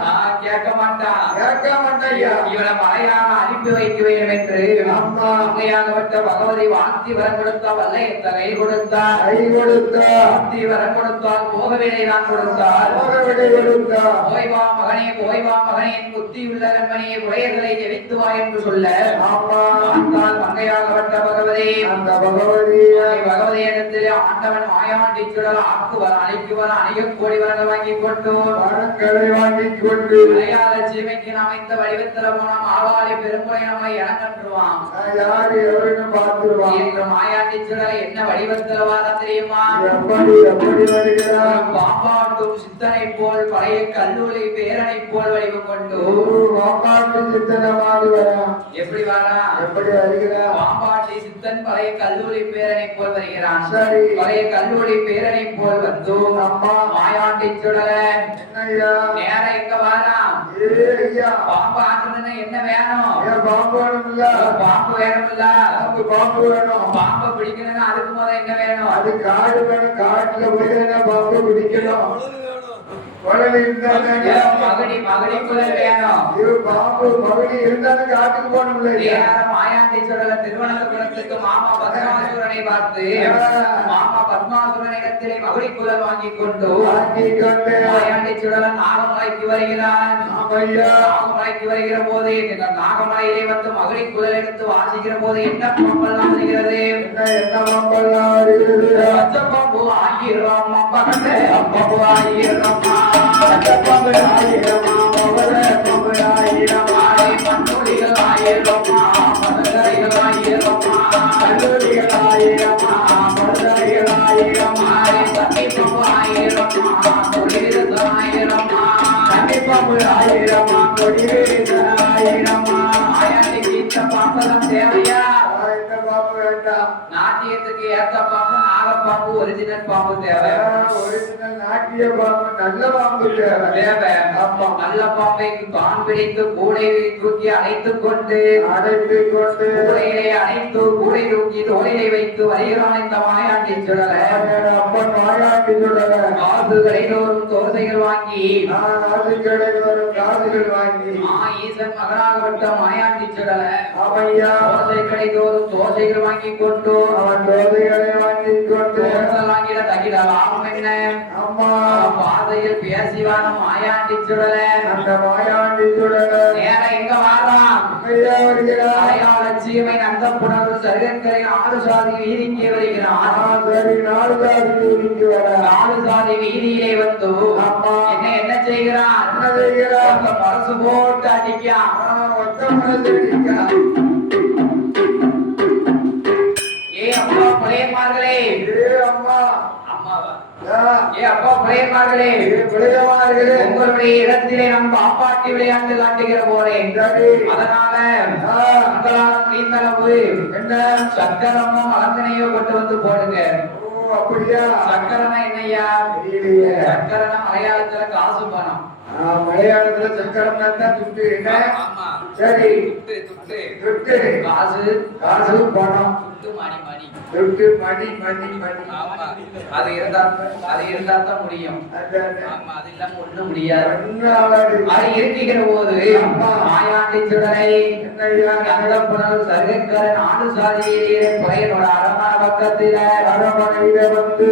கேட்க மாட்டான். அக்காமண்டையா இவனை மலையாக அனுப்பி வைக்க வேண்டும் என்று அம்மா அம்மையாகப்பட்ட பகவதி வாழ்த்தி வரம் கொடுத்தால் வல்லையத்த கை கொடுத்தார். கை கொடுத்தா வாழ்த்தி வரம் கொடுத்தால் போகவில்லை நான் கொடுத்தார். விடை கொடுத்தா போய்வா மகனே போய்வா மகனே என் புத்தி உள்ள கண்மணியை குறையர்களை ஜெயித்து வா என்று சொல்ல ஆமா ஆண்டாள் மங்கையாகப்பட்ட பகவதி அந்த பகவதி பகவதி இடத்திலே ஆண்டவன் மாயாண்டி சுடல் ஆக்குவர் அழைக்குவர் அணிக கோடி வரங்கள் வாங்கி கொண்டு பணங்களை வாங்கி கொண்டு மலையாள சீமைக்கு அமைத்த வடிவத்தில போனோம் ஆவாளி பெருமுறை நம்மை இனங்கன்றுவான் யாரு எவருன்னு பார்த்துருவான் என்று மாயாண்டி சுடலை என்ன வடிவத்தில வார தெரியுமா? எப்படி வருகிறார் பாம்பாட்டும் சித்தனை போல் பழைய கல்லூரி பேரனை போல் வடிவம் கொண்டு பாம்பாட்டு சித்தனமாறு வரா எப்படி வாரா? எப்படி வருகிறார் பாம்பாட்டி சித்தன் பழைய கல்லூரி பேரனை போல் வருகிறான். சரி. பழைய கல்லூரி பேரனை போல் வந்து அம்மா மாயாண்டி சுடல என்னய்யா நேர எங்க வாராம்? ஐயா பாம்பு ஆட்டணும்னா என்ன வேணும்? ஏன் பாம்பு வேணும்ல பாம்பு வேணும்ல? பாம்பு வேணும் பாம்பை பிடிக்கணும்னா அதுக்கு முதல்ல என்ன வேணும்? அது காடு வேணும் காட்டுல போய் என்ன பாம்பு பிடிக்கணும் குழந்தை இருந்தாங்க மகடி மகடி குழல் வேணும். பாம்பு மறுபடி இருந்தாலும் காட்டுக்கு போகணும்ல நேரம் மாயாண்டி சுடல திருவனந்தபுரத்துக்கு மாமா பத்மாசுரனை பார்த்து மாமா பத்மாசுரனிடத்திலே மகடி குழல் வாங்கி கொண்டு வாங்கி கொண்டு மாயாண்டி சுடலன் நாகமலைக்கு வருகிறான். ஐயா நாகமலைக்கு வருகிற போது இந்த நாகமலையிலே வந்து மகடி குழல் எடுத்து வாசிக்கிற போது என்ன பாம்பெல்லாம் வருகிறது? என்ன பாம்பெல்லாம் வருகிறது பச்சைப்பாம்பு 1000 பக்கத்து பாம்பு 1000 பச்சைப்பாம்பு 1000 பவள பாம்பு 1000 மண்ணுளிகள் 1000 மதுரைகள் 1000 கல்லூரிகள் 1000 மதுரைகள் 1000 தண்ணிப்பாம்பு 1000 கொடியிருந்த 1000 தண்ணிப்பாம்பு 1000 கொடியிருந்த 1000 ஆயாண்டிக்கு இந்த பாம்பெல்லாம் தேவையா? இந்த பாம்பு வேண்டாம் நாட்டியத்துக்கு ஏத்த பாம்பு நாகப்பாம்பு ஒரிஜினல் பாம்பு தேவை. ஒரிஜினல் நாட்டிய பாம்பு நல்ல பாம்பு தேவை தேவை. ஆமா. நல்ல பாம்பை தான் பிடித்து கூடை தூக்கி அணைத்துக் கொண்டு கூடையிலே அணைத்து கூடை தூக்கி தோளிலே வைத்து வருகிறான் இந்த மாயாண்டி சுடல. அப்பன் மாயாண்டி சுடல காசுகளை தோறும் தோசைகள் வாங்கி காசுகள் வாங்கி ஈசன் மகனாகப்பட்ட மாயாண்டி சுடல அவையா தோசைகளை தோறும் தோசைகள் வாங்கி கொண்டு அவன் தோசைகளை வாங்கி கொண்டு வாங்கிட தகிட லாபம் என்ன? அம்மா பாதையில் பேசிவான மாயாண்டி சுடல அந்த மாயாண்டி சுடல நேர எங்க வாராம்? ஐயா வருகிறார் மலையாள சீமை நந்த புணர்வு சருகக்கரை 6 சாதி வீதிக்கு வருகிறான். சரி 4 சாதி வீதிக்கு வர 4 சாதி வீதியிலே வந்து அம்மா என்ன செய்கிறான்? என்ன செய்கிறார் அந்த பரசு போட்டு அடிக்கான். ஒத்த மனசு அடிக்கா ஏ அப்பா புலையமார்களே அம்மா அம்மாவா ஆ, ஏ அப்பா புலையமார்களே பிள்ளையமார்களே உங்களுடைய இடத்திலே நான் பாப்பாட்டி விளையாட்டு காட்டுகிற போறேன். சரி அதனால ஆ, உங்களால் முடிந்தளவு என்ன சக்கரமோ மலந்தனையோ கொண்டு வந்து போடுங்க. ஓ அப்படியா சக்கரனா என்னய்யா? தெரியலையே சக்கரனா மலையாளத்துல காசு பணம். மலையாளத்துல சக்கரம் தான் துட்டு என்ன ஆமா சரி துட்டு துட்டு துட்டு காசு காசு பணம் துட்டு மணி மணி. துட்டு மணி மணி மணி ஆமா அது இருந்தா தான் முடியும். ஆமா அது இல்லாம ஒண்ணும் முடியாது. அது இருக்கிற போது மாயாண்டி சுடலை கந்தப்புணல் சருகக்கரை 4 சாதியிலே பையனோட அரமான பக்கத்தில அரமனையில வந்து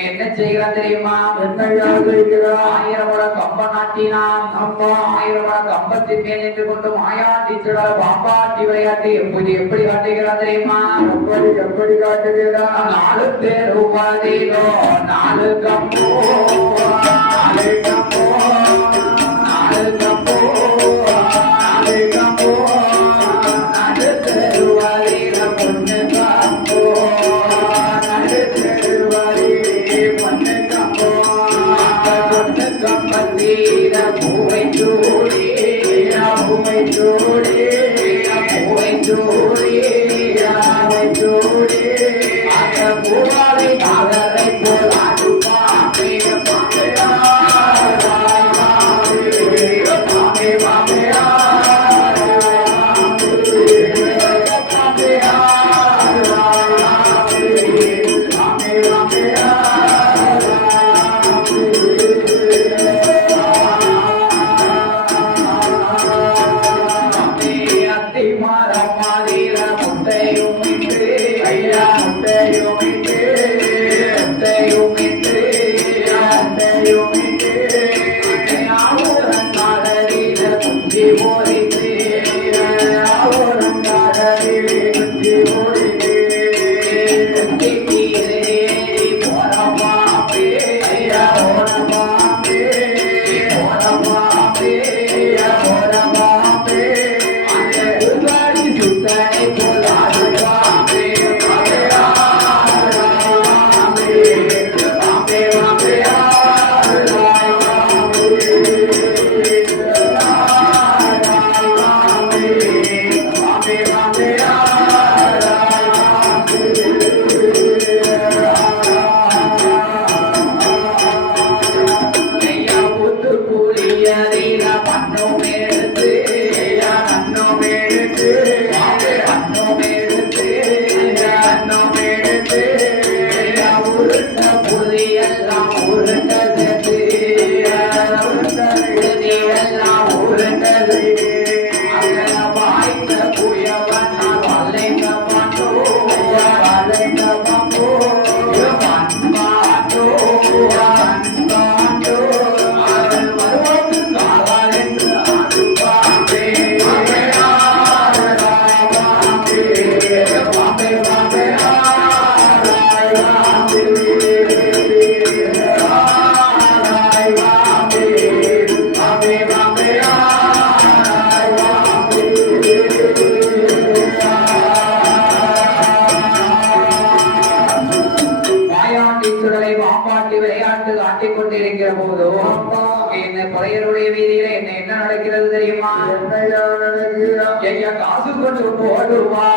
என்ன செய்கிறான் தெரியுமா? என்னையா செய்கிறார் 1000 கம்பம் நாட்டினான். அம்மா 1000 கம்பத்தின் மேல் நின்று கொண்டு மாயாண்டி சுடல பாம்பாட்டி விளையாட்டு எப்படி காட்டுகிறான் தெரியுமா? எப்படி எப்படி காட்டுகிறார் 4 பேர் உபாதிலோ 4 கம்போ 4 கம்போ 4 கம்போ 4 கம்போ 4 பேர் உபாதில பொண்ணு கம்போ 4 பேர் உபாதிலே பொண்ணு கம்போ பொண்ணு கம்பத்தீர பூவை சூடி பூவை சூடி பூவை சூடி பூவை சூடி பூவாலை காதலை போல் அது பாப்பே பாப்பே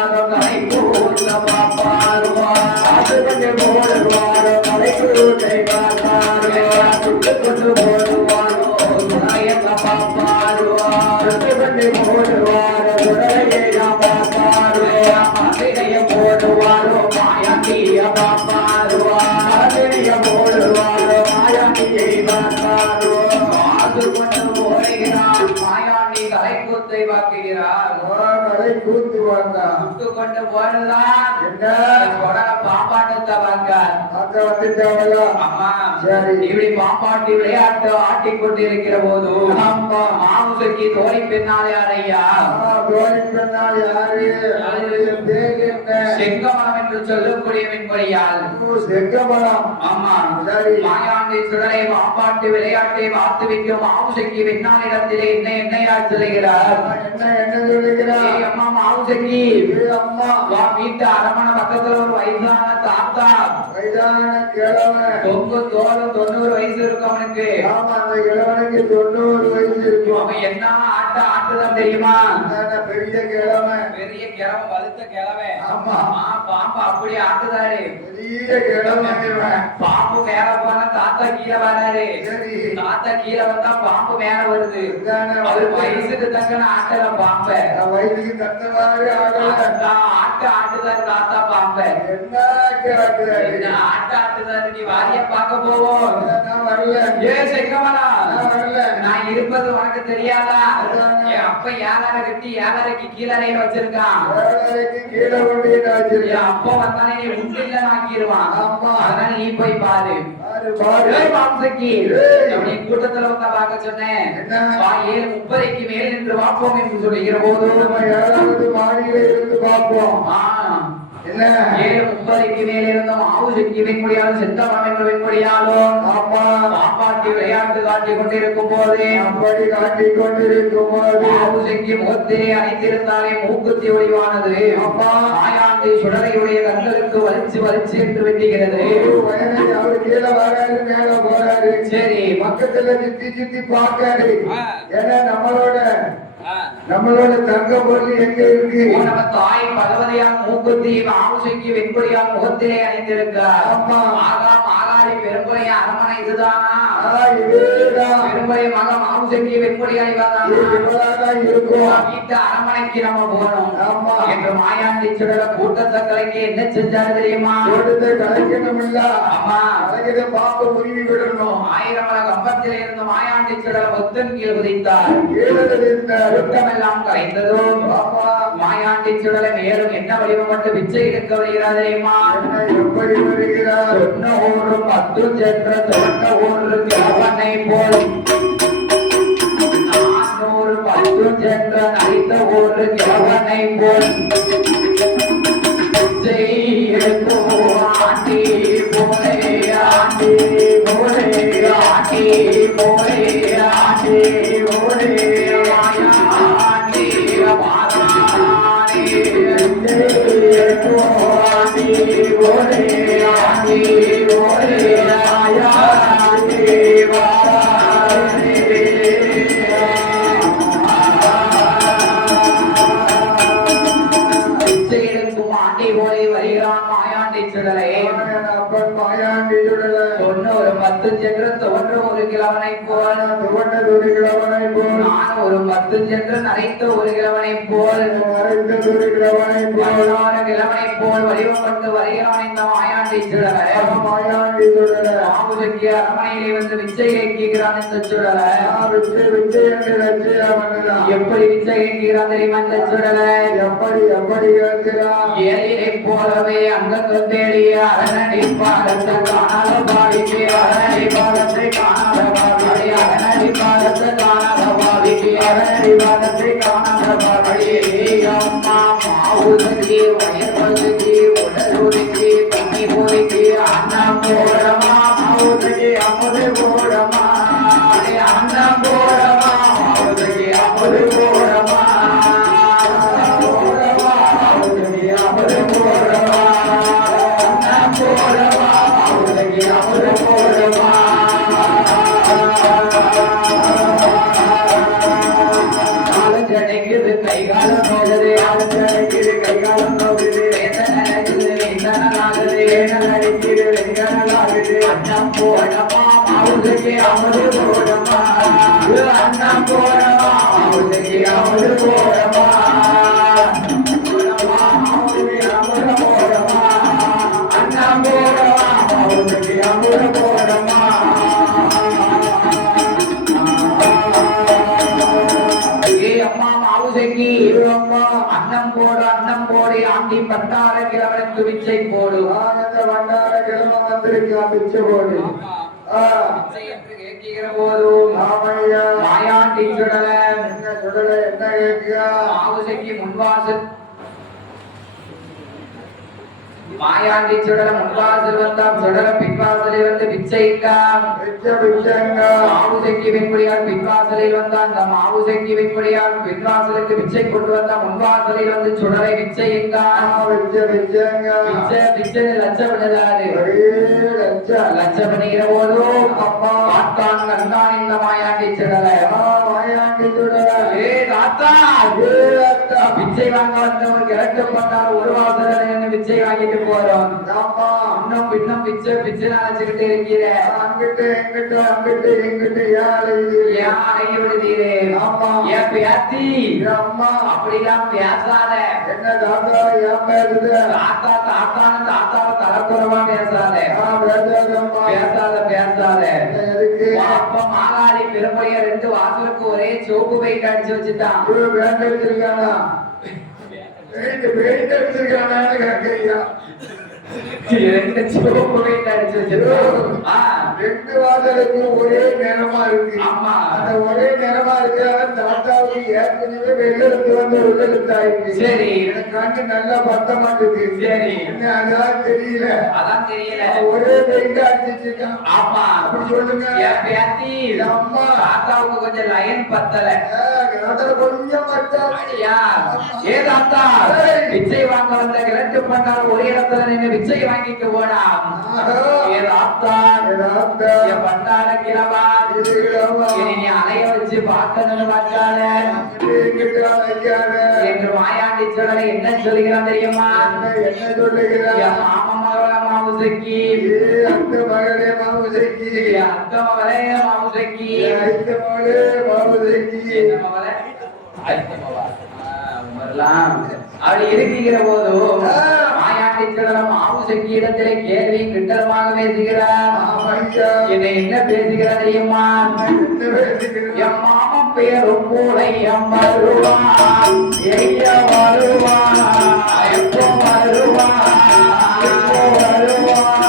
போடுவாரோ கலை கூத்த பாப்பாருவா அது பண்ணி போடுவாரோ கலை கூத்தை பாப்பாருவா சுட்டு கொண்டு போடுவாரோ துணையங்க பாப்பாருவா சுட்டு பண்ணி போடுவாரோ துணையா பாப்பாருவா மதிரைய போடுவாரோ மாயாண்டிய பாப்பாருவா மதிரைய போடுவாரோ மாயாண்டியை பாப்பாருவா அது கொண்டு போடுகிறார் மாயாண்டி கலை கூத்தை வாக்குகிறார் கலை கூத்து வந்தா சுட்டு கொண்டு போடுதான் என்ன கொடல பாப்பாட்டத்தை வாங்க அங்க வந்துட்டாவல அம்மா சரி. இப்படி பாப்பாட்டி விளையாட்டு ஆட்டிக் கொண்டிருக்கிற போது ஆமா. மாவுசைக்கு தோழி பின்னாலே யாரையா தோழி பெண்ணால் யாரு அவருடைய பேர் என்ன செங்கமலம் என்று சொல்லக்கூடிய வெண்பொழியால் செங்கமலம் ஆமா சரி. மாயாண்டி சுடலை பாப்பாட்டி விளையாட்டை பார்த்து வைக்கும் மாவுசைக்கு வெண்ணாளிடத்திலே என்னையா சொல்லுகிறார் என்ன சொல்லுகிறார் ஏய் அம்மா மாவுசைக்கு அம்மா வா வீட்டு அரமனை பக்கத்துல ஒரு வயசான தாத்தா வயதான கிழவன் தொங்கு தோலும் 90 வயசு இருக்கு அவனுக்கு ஆமா அந்த கிழவனுக்கு 90 வயசு இருக்கும் அவன் என்ன ஆட்டுதான் தெரியுமா அதான பெரிய கிழவன் பெரிய கிழவன் வலுத்த கிழவன் ஆமா. பாம்பு அப்படி ஆட்டுதாரு பெரிய கிழவன் இவன். பாம்பு மேல போனா தாத்தா கீழே வராரு சரி தாத்தா கீழே வந்தா பாம்பு மேல வருது அதான அவர் வயசுக்கு தக்கன ஆட்டல பாம்ப வயசுக்கு தந்த மாதிரி ஆகல ஆட்டுதாரு தாத்தா பாம்ப என்ன கேட்கிறாரு என்ன ஆட்டுதாரு நீ வாரிய பார்க்க போவோம் நான் வரல ஏ செங்கமலா நான் வரல நான் இருப்பது உனக்கு தெரியாதா அதானே. என் அப்ப ஏழரை கட்டி ஏழரைக்கு கீழறைய வச்சிருக்கான் வேலைக்கு கீழே கொண்டு என் வச்சிருக்கான் அப்பா வந்தானே நீ உண்டில்ல ஆக்கிடுவான் ஆமா. அதனால நீ போய் பாரு பாரு ஏய் மாம்சக்கி ஏய். அப்படி கூட்டத்துல வந்தா பார்க்க சொன்னேன் என்ன? வா 7:30க்கு மேல் நின்று பார்ப்போம் என்று சொல்லுகிற போது நம்ம 7வது மாடியில இருந்து பார்ப்போம் ஆ, என்ன 7:30க்கு மேல் இருந்த மாவுசக்கி வெண்முடியாலும் செந்தமரம் என்று வெண்முடியாலும் ஆமா பாப்பாட்டி விளையாட்டு காட்டிக் கொண்டிருக்கும் போது அப்படி காட்டிக் கொண்டிருக்கும் போது மாவுசக்கி முகத்திலே அணிந்திருந்தாலே மூக்குத்தி ஒளிவானது அம்மா. மாயாண்டி சுடலையுடைய கண்களுக்கு வலிச்சு வலிச்சு என்று வெட்டுகிறது வயதை அவரு கீழே வராரு மேல போறாரு சரி பக்கத்துல சுத்தி சுத்தி பார்க்காரு ஏன்னா நம்மளோட தங்க பொருள் எங்க இருக்கு நம்ம தாய் பகவதியான் மூக்குத்தி மாவுசைக்கு வெண்பொழியான் முகத்திலே அணிந்திருக்கிறார் ஆமா. ஆகாம் ஆகாரி பெரும்புடைய அரமனை இதுதானா இதேதான் பெரும்புடைய மக மாவுசைக்கு வெண்பொழியான் இவ்வளவுதான் இருக்கும் வீட்டு அரமனைக்கு நம்ம போனோம் ஆமா. என்று மாயாண்டி சுடல கூட்டத்தை கலைக்கு என்ன செஞ்சாரு தெரியுமா கொடுத்து கலைக்கணும் இல்ல ஆமா கலைக்கிற பாப்ப உருவி விடணும் 1000 மல கம்பத்திலே இருந்த மாயாண்டி சுடல ஒத்தன் கீழ் உதித்தார் கீழே இருந்த கூட்டமெல்லாம் கலைந்ததும் ஆமா மாயாண்டி சுடலை மேலும் என்ன வடிவம் மட்டும் பிச்சை எடுக்க வருகிறார் தெரியுமா என்ன எப்படி வருகிறார் சொன்ன ஊரு 10 சென்ற சொன்ன ஊரு கிழவனை போல் 400 10 சென்ற நடித்த ஊரு கிழவனை போல் பிச்சை எடுத்து ஆண்டி போலே ஆண்டி போலே ஆண்டி போலே ஆண்டி போலே மாயாண்டி மாறானே ஆண்டி போலே ஆண்டி போலே மாயாண்டி மாறானே பிச்சை எடுக்கும் ஆண்டி போலே வருகிறான் மாயாண்டி சுடலை அப்பன் மாயாண்டி சுடல 90 10 சென்று தோன்ற ஒரு கிழவனை போல் துவண்டதொரு கிழவனை போல் நான் ஒரு 10 சென்று நரைத்த ஒரு கிழவனை போல் மறைத்ததொரு கிழவனை போல் 16 கிழவனை போல் வடிவம் கொண்டு வருகிறான் இந்த மாயாண்டி சுடலை மாயாண்டி சுடல மாவுசக்கி அரமனையிலே வந்து விச்சை கேட்கிறான் இந்த சுடலை விஜய் விஜய் என்று லட்சியா பண்ணலாம் எப்படி விச்சை கேட்கிறான் தெரியுமா இந்த சுடலை எப்படி கேட்கிறான் ஏழிலை போலவே அங்க தேடிய அரணடி பாலத்தை காணாத பாவிக்கு அரணடி பாலத்தை காணாத பாவி அரணடி பாலத்தை காணாத பாவிக்கு அரணடி பாலத்தை காணாத பாவி அம்மா மாவுதகி வயற்பகுதி உடல் ஒதுக்கி தண்ணி ஒதுக்கி அண்ணம் போடமா மாவுதகி அமுது போடமா அண்ணம் போடமா மாவுதகி அமுது போடமா கைகாலம் வேணல் அடிக்கிது வெங்கடலாகுது அண்ணம் போடமா மாவுசைக்கு அமுது போடமா அண்ணம் போடமா மாவுசைக்கு அமுது போடமா போடமா மாவுசைக்கு அமுது போடமா அண்ணம் போடமா மாவுசைக்கு அமுது போடமா அம்மா மாவுசைக்கு அன்னம் போடு ஆண்டி பண்டார கிழவனுக்கு பிச்சை போடு ஆனந்த பண்டார கிழமை வந்திருக்கா பிச்சை போடு பிச்சை என்று கேட்கிற போதும் மாயாண்டி சுடல என்ன சுடல என்ன கேட்கிறா மாவுசைக்கு முன்வாசல் மாயாண்டி சுடல முன்வாசல் வந்தாம் சுடல பின்வாசலில் வந்து பிச்சைக்காம் மாவுசைக்கு வெண்குடியால் பின்வாசலில் வந்தான் அந்த மாவுசைக்கு வெண்குடியால் பின்வாசலுக்கு பிச்சை கொண்டு வந்த முன்வாசலில் வந்து சுடலை பிச்சைக்காம் பிச்சை லட்சப்படுதாரு லட்சப்படுகிற போதும் அம்மா ஆட்டான் கண்டான் இந்த மாயாண்டி சுடல மாயாண்டி சுடல ஏ தாத்தா பிச்சை வாங்க வந்தவன் கிழக்கப்பட்டால் ஒரு வாசலில் நின்று பிச்சை வாங்கிட்டு போறோம் இன்னும் பின்னும் பிச்சை பிச்சை நினைச்சுக்கிட்டு இருக்கிற அங்கிட்டு எங்கிட்டு அங்கிட்டு எங்கிட்டு ஏன் அடங்கி விடுதீரே ஏன் பேத்தி அம்மா அப்படிலாம் பேசாத என்ன தாத்தா ஏன் பேசுது தாத்தா தாத்தான்னு தாத்தாவை தரக்குறவா பேசாத பேசாத பேசாத எதுக்கு அப்ப மாலாடி பெருமைய 2 வாசலுக்கு ஒரே சோப்பு பெயிண்ட் அடிச்சு வச்சுட்டான் வேண்ட வச்சிருக்கானா பெயிண்ட் அடிச்சிருக்கானான்னு கேட்கையா 2 சோப்பு பெயிண்ட் அடிச்சு வச்சிருக்கான் 2 வாசலுக்கு ஒரே நிறமா இருக்கு ஆமா அந்த ஒரே நிறமா இருக்கிற தாத்தாவுக்கு ஏற்கனவே வெள்ளெழுத்து வந்து உள்ளெழுத்தாயிருக்கு சரி எனக்கு கண்ணு நல்லா பத்த மாட்டேது சரி என்ன அதான் தெரியல அதான் தெரியல ஒரே பெயிண்ட் அடிச்சிருக்கான் ஆமா அப்படி சொல்லுங்க என் பேத்தி அம்மா தாத்தாவுக்கு கொஞ்சம் லைன் பத்தல கொஞ்சம் பத்தா ஐயா ஏ தாத்தா பிச்சை வாங்க வந்த கிழட்டு பண்ணால் ஒரு இடத்துல நின்று பிச்சை வாங்கிட்டு போடா ஏ தாத்தா என் பண்டார கிழவா நீ அலைய வச்சு பார்க்கணும்னு பார்த்தால என்று மாயாண்டி சொல்லலை என்ன சொல்லுகிறான் தெரியுமா என்ன சொல்லுகிறான் என் மாமா மகள மாவுசைக்கு அந்த மகளே மாவுசைக்கு அந்த மகளே மாவுசைக்கு அந்த மகளே மாவுசைக்கு என்ன மகளே அப்படி இருக்கிற போதும் மாயாண்டி சொல்லலாம் மாவுசைக்கு இடத்திலே கேள்வி கிட்டமாக பேசுகிறார் என்னை என்ன பேசுகிறார் தெரியுமா என் மாமன் பேரும் கூட என் வருவான் எய்ய வருவான் எப்போ வருவான் எப்போ வருவான்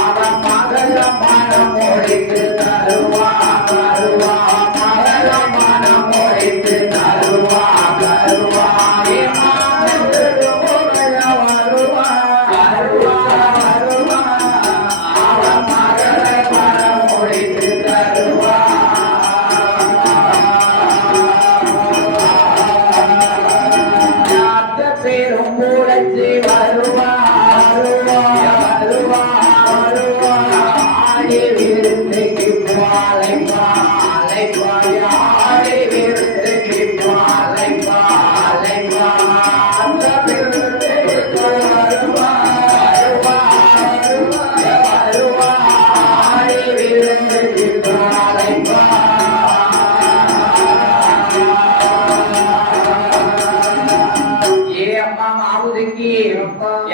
அவன் மகள மனம் முடித்து தருவான் வருவான் மகள மனம் முடித்து தருவான் வருவான்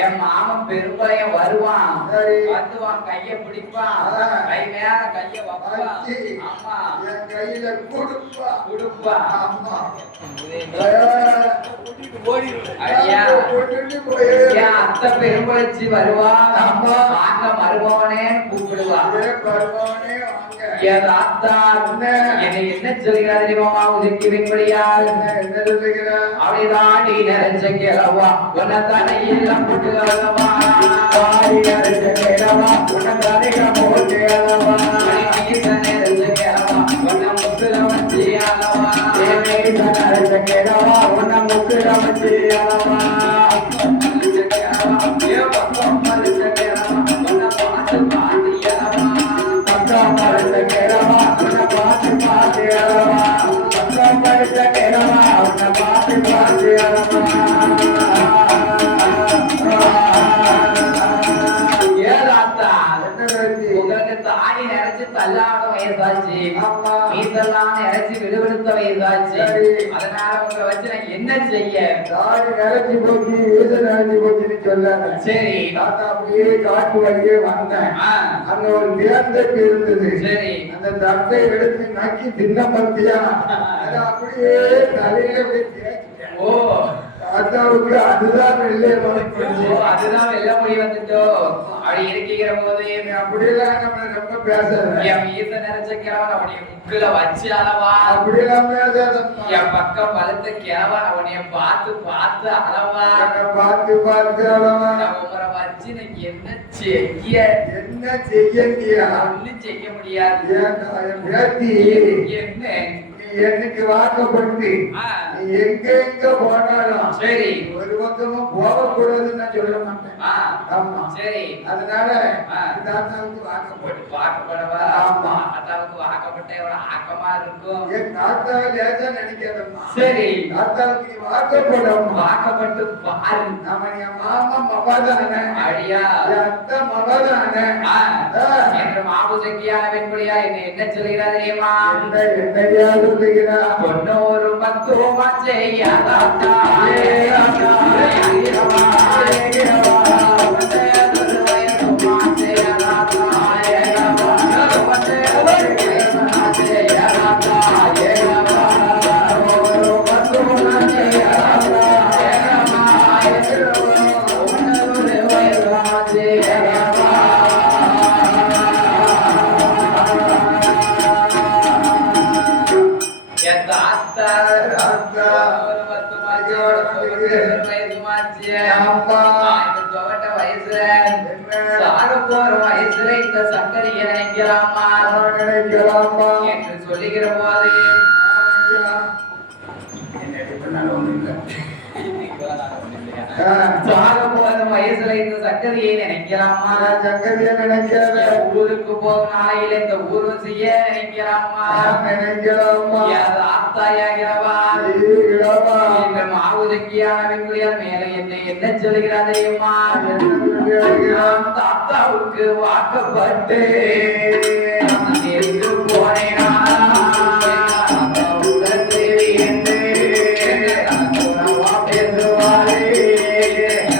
என் மாமன் பெரும்பளையம் வருவான் வந்துவான் கைய பிடிப்பான் கை மேல கைய வைப்பான் ஆமா என் கையில கொடுப்பா ஆமா ஐயா என் அத்தை பெரும்பளைச்சி வருவான் அம்மா வாங்க மருமவனே கூப்பிடுவான் என் அத்தா என்னை என்ன சொல்கிறார் தெரியுமா மாவுசைக்கு வெண்படியார் என்ன சொல்லுகிறான் அப்படிதான் நீ நிறைஞ்ச கிழவா உன்னை தலையெல்லாம் போட்டு அளவா வாடி நிறைஞ்ச கிழவா உன்னை தலையில போட்டு அளவா நிறைஞ்ச கிழவா உன்னை முக்குல வச்சு அளவா நிறைஞ்ச கிழவா உன்னை முக்குல வச்சு அளவா வயசாச்சு ஆமா. மீசெல்லாம் நிறைச்சு விடுவிடுத்த வயசாச்சு சரி. அதனால உங்களை வச்சு நான் என்ன செய்ய தாடி நினைச்சு போச்சு வீச நினைச்சு போச்சுன்னு சொல்லாத. சரி தாத்தா அப்படியே காட்டு வழியே வந்தேன். ஆ, அங்க ஒரு தேர்ந்தட்டு இருந்தது. சரி அந்த தட்டை எடுத்து நக்கி தின்ன பத்தியா அதை அப்படியே தலையில அப்படியே தேய்ச்சிட்டேன். ஓ தாத்தாவுக்கு அதுதான் வெள்ளை ஓ, அதுதான் வெள்ள மொழி வந்துட்டோ அப்படி இருக்கிற போது அப்படியெல்லாம் நம்ம ரொம்ப பேசுறேன். என் மீச நிறைச்ச கிழவன் அப்படி முக்குல வச்சு அளவா அப்படியெல்லாம் பேசாதம்மா. என் பக்கம் பழுத்த கிழவன் அவனைய பார்த்து பார்த்து அளவா பார்த்து பார்த்து அளவா. நான் உங்களை வச்சு நான் என்ன செய்ய என்ன செய்யண்டியா? ஒண்ணும் செய்ய முடியாது என் பேத்தி என்ன நீ என்னைக்கு வாக்கப்பட்டு ஆ, நீ எங்க எங்க போனாலும் சரி ஒரு பக்கமும் போகக்கூடாதுன்னு நான் சொல்ல மாட்டேன். ஆ, ஆமா. சரி அதனால ஆ. தாத்தாவுக்கு வாக்கப்பட்டு வாக்கப்படவா ஆமா. தாத்தாவுக்கு வாக்கப்பட்ட எவ்வளவு ஆக்கமா இருக்கும் என் தாத்தாவை லேசா நினைக்காதம்மா. சரி தாத்தாவுக்கு நீ வாக்கப்படம்மா. வாக்கப்பட்டு பாரு நம்ம என் மாமா மகாதானே, அடியா என் அத்தை மகாதானே. ஆ, என்று மாபுசக்கியான வெண்புலியா என்ன சொல்கிறார் தெரியுமா என்னையா சொல்லுகிறா? பொன்னூறு பத்துவமா செய்யாதாத்தா தாத்தா. ஆமா. வயசுல இந்த சங்கரியை நினைக்கலாமா நினைக்கலாமா? என்று சொல்லுகிற போது சாகப்போதும் வயசுல இந்த சங்கரியை நினைக்கலாமா சங்கதிய நினைக்காத. ஊருக்கு போகும் நாளையில இந்த ஊர்வசிய நினைக்கலாமா நினைக்கலாமா? ஆத்தாயாகிறவா இளவா. எங்கள் மாவுதக்கியான வெங்குளியால் மேல என்ன சொல்கிறார் தெரியுமா நான் தாத்தாவுக்கு வாக்கப்பட்டு எங்கு போனேனா தாத்தாவுடன் தேவி என்று உணவா பேசுவாரே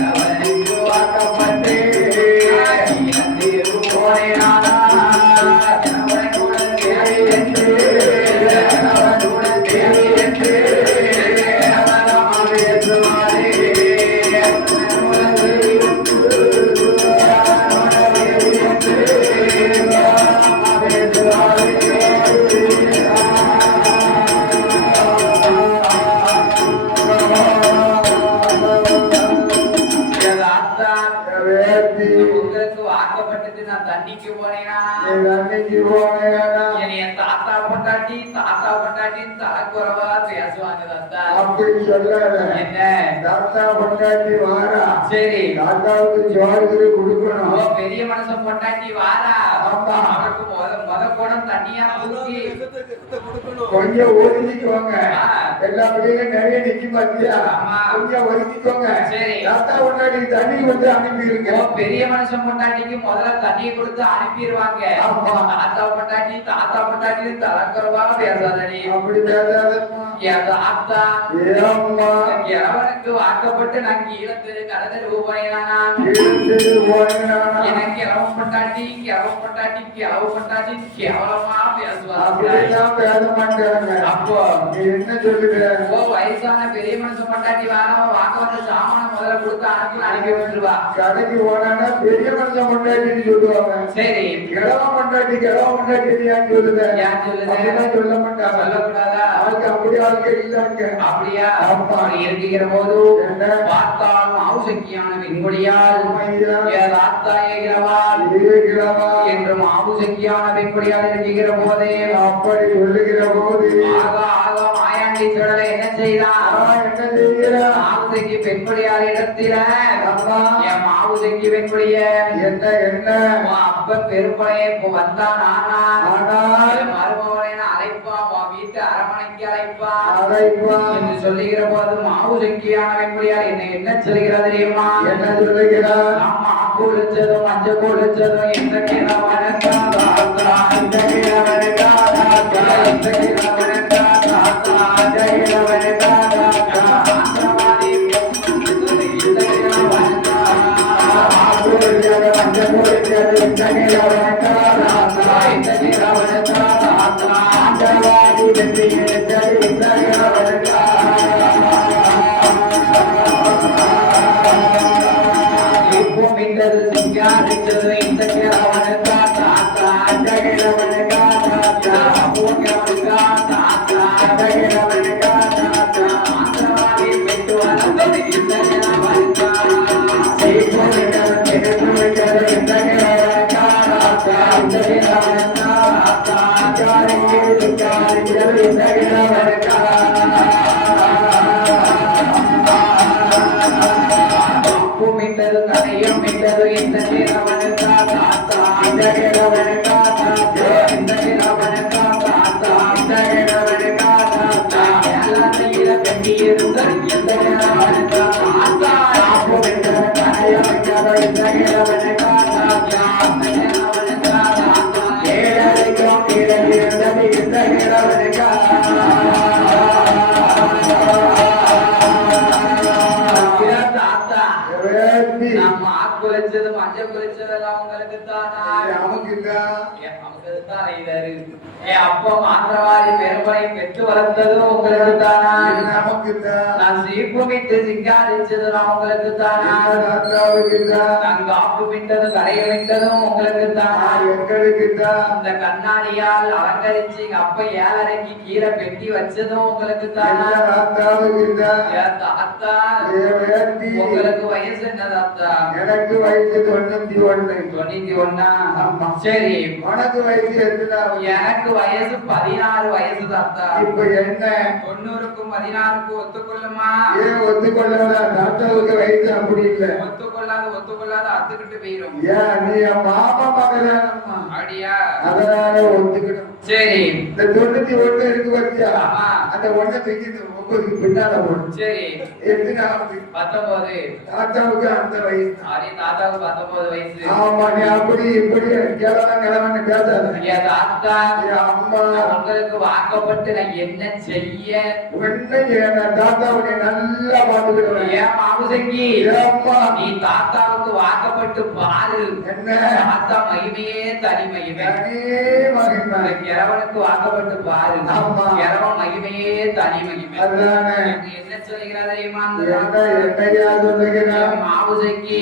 அவனுக்கு வாக்கப்பட்டு எங்கு போனேனா அவனுடன் தேவி என்று அவனுடன் தேவி என்று உங்களுக்கு வாக்கப்பட்டது நான் தண்ணிக்கு போனேனா என் தாத்தா பொண்டாட்டி தலைக்குறவா பேசுவாங்க தாத்தா அப்படி சொல்லாத. என்ன தாத்தா பொண்டாட்டி வாரா, சரி தாத்தாவுக்கு ஜோறு கொடுக்கணும். ஓ, பெரிய மனுஷன் பொண்டாட்டி வாரா ஆமா. அவருக்கு முத குடம் தண்ணியா ஊத்தி கொஞ்சம் ஒதுக்கிக்கோங்க. ஆ. எல்லா பிள்ளைகளும் நிறைய நிக்க பாத்தியா? ஆமா. கொஞ்சம் ஒதுக்கிக்கோங்க. சரி. தாத்தா பொண்டாட்டி தண்ணி கொடுத்து அனுப்பிடுங்க. ஓ, பெரிய மனுஷன் பொண்டாட்டிக்கு முதல்ல தண்ணியை கொடுத்து அனுப்பிடுவாங்க ஆமா. தாத்தா பொண்டாட்டி தலைக்குறவா பேசாதடி அப்படி பேசாதம்மா. என் தாத்தா ஏம்மா? எவனுக்கு வாக்கப்பட்டு நான் கீழத்திரு கடத்தல் ரூபாயினா இழுத்து போனா எனக்கு கிளவ பொண்டாட்டி கேவலமா பேசுவாங்க அப்படிதான் பேச மாட்டாங்க. அப்போ நீ என்ன சொல்லுகிற? ஓ, வயசான பெரிய மனுஷன் பொண்டாட்டி வாராம வாக்க வந்த சாமான முதல்ல கொடுத்து அனுப்பி வந்துருவா கடைக்கு போனான்னா பெரிய மனுஷன் பொண்டாட்டின்னு சொல்லுவாங்க. சரி கிழவ பொண்டாட்டி ஏன் சொல்லுத? ஏன் சொல்லுது? அப்படிலாம் சொல்ல மாட்டாங்க. சொல்லக்கூடாதா அவருக்கு அப்படி ஆட்கள் இல்லைங்க. அப்படியா ஆமா. அப்படி இருக்கிற போது என்ன? பார்த்தாலும் ஆவுசக்கியான வெண்கொடியால் ஐயா. என் ஆத்தாயகிறவாள் இதே கிழவா என்று மாவுசக்கியான வெண்கொடியால் இருக்கிற போதே அப்படி சொல்லுகிற போது ஆக மாயாண்டி சுடலை என்ன செய்தான் என்ன செய்கிற? மாவுசக்கி பெண்கொடியால் இடத்தில அம்மா. என் மாவுசக்கி வெண்கொடிய என்ன உன் அப்ப பெரும்பளைய வந்தான் ஆனால் மருமவனை அழைப்பான் உன் வீட்டு அரமனைக்கு அழைப்பான் அழைப்பா என்று சொல்லுகிற போது மாவுசக்கியான வெண்கொடியால் என்ன சொல்கிறது தெரியுமா என்ன சொல்லுகிறார்? நம்ம ஆக்கு ஒழிச்சதும் மஞ்சள் ஒழிச்சதும் இந்த கிழவனுக்கா மஞ்சள் குளிச்சதெல்லாம் உங்களுக்கு தானா? அப்பா மாத்திரவாதி பெருமனை பெற்று வளர்த்ததும் உங்களுக்கு தானா? நான் சீர்குமித்து சிங்காரிச்சதும் உங்களுக்கு தானா? நான் காப்பு விட்டதும் கரைய விட்டதும் உங்களுக்கு தானா? இந்த கண்ணாடியால் அலங்கரிச்சு எங்க அப்பா ஏழரைக்கு கீழே பெட்டி வச்சதும் உங்களுக்கு தானா? தாத்தா உங்களுக்கு வயசு என்ன தாத்தா? எனக்கு வயசு 91. சரி, உனக்கு வயசு எத்தனை? எனக்கு வயசு 16 வயசு தாத்தா. இப்ப என்ன 90க்கும் 16க்கும் ஒத்துக்கொள்ளுமா? ஏன் ஒத்துக்கொள்ளாத? தாத்தாவுக்கு வயசு அப்படி இல்லை. ஒத்துக்கொள்ளாத அத்துக்கிட்டு போயிரும். ஏன் நீ மாமா மகனானம்மா? அப்படியா? அதனால ஒத்துக்கணும். சரி, இந்த 91 இருக்கு பத்தியா? ஆமா. அந்த ஒண்ணை தூக்கி 9க்கு பின்னால போடும். சரி, எத்தனாவது? 19. தாத்தாவுக்கு அந்த வயசு. சரி, தாத்தாவுக்கு 19 வயசு. ஆமா, நீ அப்படி இப்படி கிழவன்னு பேசாத. தாத்தா, அம்மா உங்களுக்கு வாக்கப்பட்டு நான் என்ன செய்ய? தாத்தாவுடைய நல்லா பாத்துக்கிடுவேன். ஏன் மாமுசங்கி, அம்மா நீ தாத்தாவுக்கு வாக்கப்பட்டு பாரு. என்ன? தாத்தா மகிமையே தனி மகிமை. கிழவனுக்கு வாக்கப்பட்டு பாரு. ஆமா. கிழவன் மகிமையே தனி மகிமை. அதுதானே. என்ன சொல்லுகிறா தெரியுமா? என்னையா சொல்லுகிறேன் மாமுசங்கி,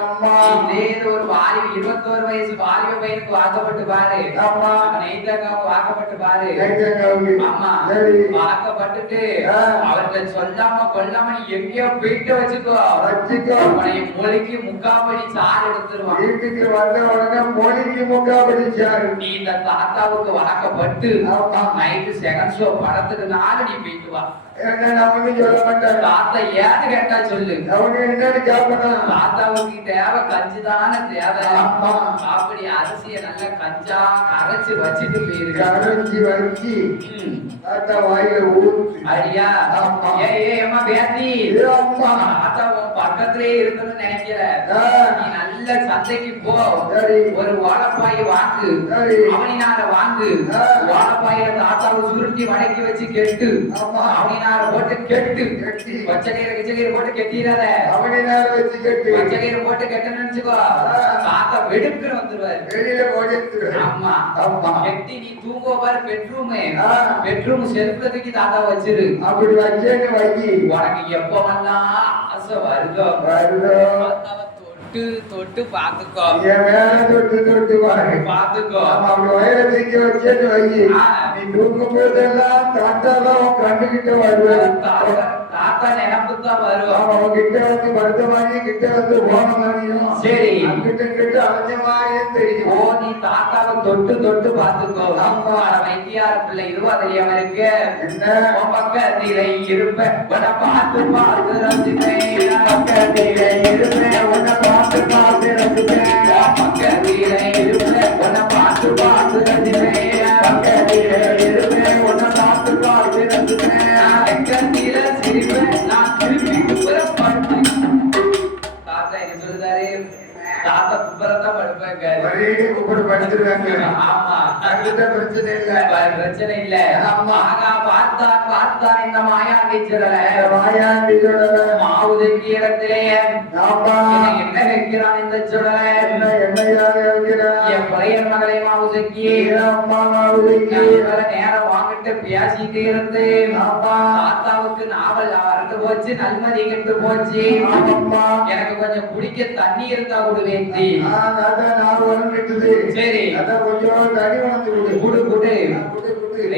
அம்மா இதே ஒரு வாலிப 21 வயசு வாலிப பையனுக்கு வாக்கப்பட்டு பாரு. அம்மா நெய்தங்காவுக்கு வாக்கப்பட்டு பாரு. ஆமா, வாக்கப்பட்டுட்டு அவர்களை சொல்லாம கொல்லாம நீ எங்கேயோ போயிட்டு வச்சுக்கோ. அவனை மொழிக்கு முக்காபடி சாறு எடுத்துருவான். வீட்டுக்கு வந்த உடனே மொழிக்கு முக்காபடி சாறு. நீ இந்த தாத்தாவுக்கு வாக்கப்பட்டு நைட்டு செகண்ட் ஷோ படத்துக்கு நாலு நீ போயிட்டு வா. என்ன நம்ம சொல்ல மாட்டாங்க. தாத்தா ஏன்னு கேட்டா சொல்லு. அவங்க என்னன்னு கேட்கணும். தாத்தாவுக்கு தேவை கஞ்சிதான தேவை. ஆமா, அப்படி அரிசிய நல்லா கஞ்சா கரைச்சு வச்சுட்டு போயிருக்கு. கரைச்சி வச்சு தாத்தா வாயில ஊத்து. அடியா, ஏமா பேத்தி, தாத்தா உன் பக்கத்திலே இருக்குன்னு நினைக்கிற. நீ நல்ல சந்தைக்கு போ, ஒரு வாழைப்பாயை வாங்கு, அவனினால வாங்கு. வாழைப்பாயில தாத்தாவை சுருட்டி வடக்கி வச்சு கெட்டு, அவனினால போட்டு கெட்டு. பச்சைக்கயிறு கிச்சக்கயிறு போட்டு கெட்டிடாத, அவனினால வச்சு கெட்டு. பச்சைக்கயிறு போட்டு கெட்டு நினைச்சுக்கோ. தாத்தா வெடுக்குன்னு வந்துருவாரு. வெளியில ஓடிட்டு. ஆமா, கெட்டி நீ தூங்க பாரு. பெட்ரூம் செல்ஃப்ல தூக்கி தாத்தா வச்சிரு. அப்படி வச்சேன்னு வைக்கி. உனக்கு எப்பவெல்லாம் ஆசை வருதோ தொட்டு தொட்டு பாத்துக்கோ. என் மேல தொட்டு தொட்டு பாத்துக்கோ. அப்படி வயிற தூக்கி வச்சேன்னு வைக்கி. நீ தூங்கும் போதெல்லாம் தாத்தாதான் கண்டுகிட்ட வருவாரு. தாத்தா நினைப்புதான் வரும். அவன் கிட்ட வந்து படுத்த மாதிரியும் கிட்ட வந்து போன மாதிரியும் சரி கிட்ட கிட்ட அலைஞ்ச மாதிரியும் தெரியும். ஓ, நீ தாத்தாவை தொட்டு தொட்டு பாத்துக்கோ. ஆமா, வைத்தியார பிள்ளை இதுவா தெரியாம இருக்கு. என்ன பக்கத்திலே இருப்பேன் பார்த்து பார்த்து ரசிப்பேன். பக்கத்திலே இருப்பேன் உன்னை பார்த்து பார்த்து ரசிப்பேன். பக்கத்திலே இருப்பேன் உன்னை பார்த்து பார்த்து ரசிப்பேன். பக்கத்திலே இருப்பேன் உன்னை பார்த்து பார்த்து ரசிப்பேன். பக்கத்தில சிரிப்பேன் நான் திருப்பி புறப்பட்டேன். தாத்தா என்ன சொல்லுதாரு? தாத்தா குப்பரத்தான் படுப்பாங்க. ஒரே கூப்பிட்டு படுத்துருவாங்க. ஆமா, அதுதான் பிரச்சனை இல்ல. பிரச்சனை இல்ல. ஆமா. ஆனா பார்த்தான் இந்த மாயாண்டி சுடல. மாயாண்டி சுடல. மாவுதைக்கு இடத்திலே ஆமா. என்ன வைக்கிறான் இந்த சுடல? என்னையாக இருக்கிறான்? என் பழைய மகளை மாவுதைக்கு அம்மா மாவுதைக்கு நேரம் வாங்கிட்டு பேசிட்டு இருந்து தாத்தாவுக்கு நாவல் வரட்டு போச்சு, நல்மதி கெட்டு போச்சு. எனக்கு கொஞ்சம் குடிக்க தண்ணி இருந்தா கொடுவேன். சரி, கொஞ்சம் தண்ணி வந்து குடு குடு.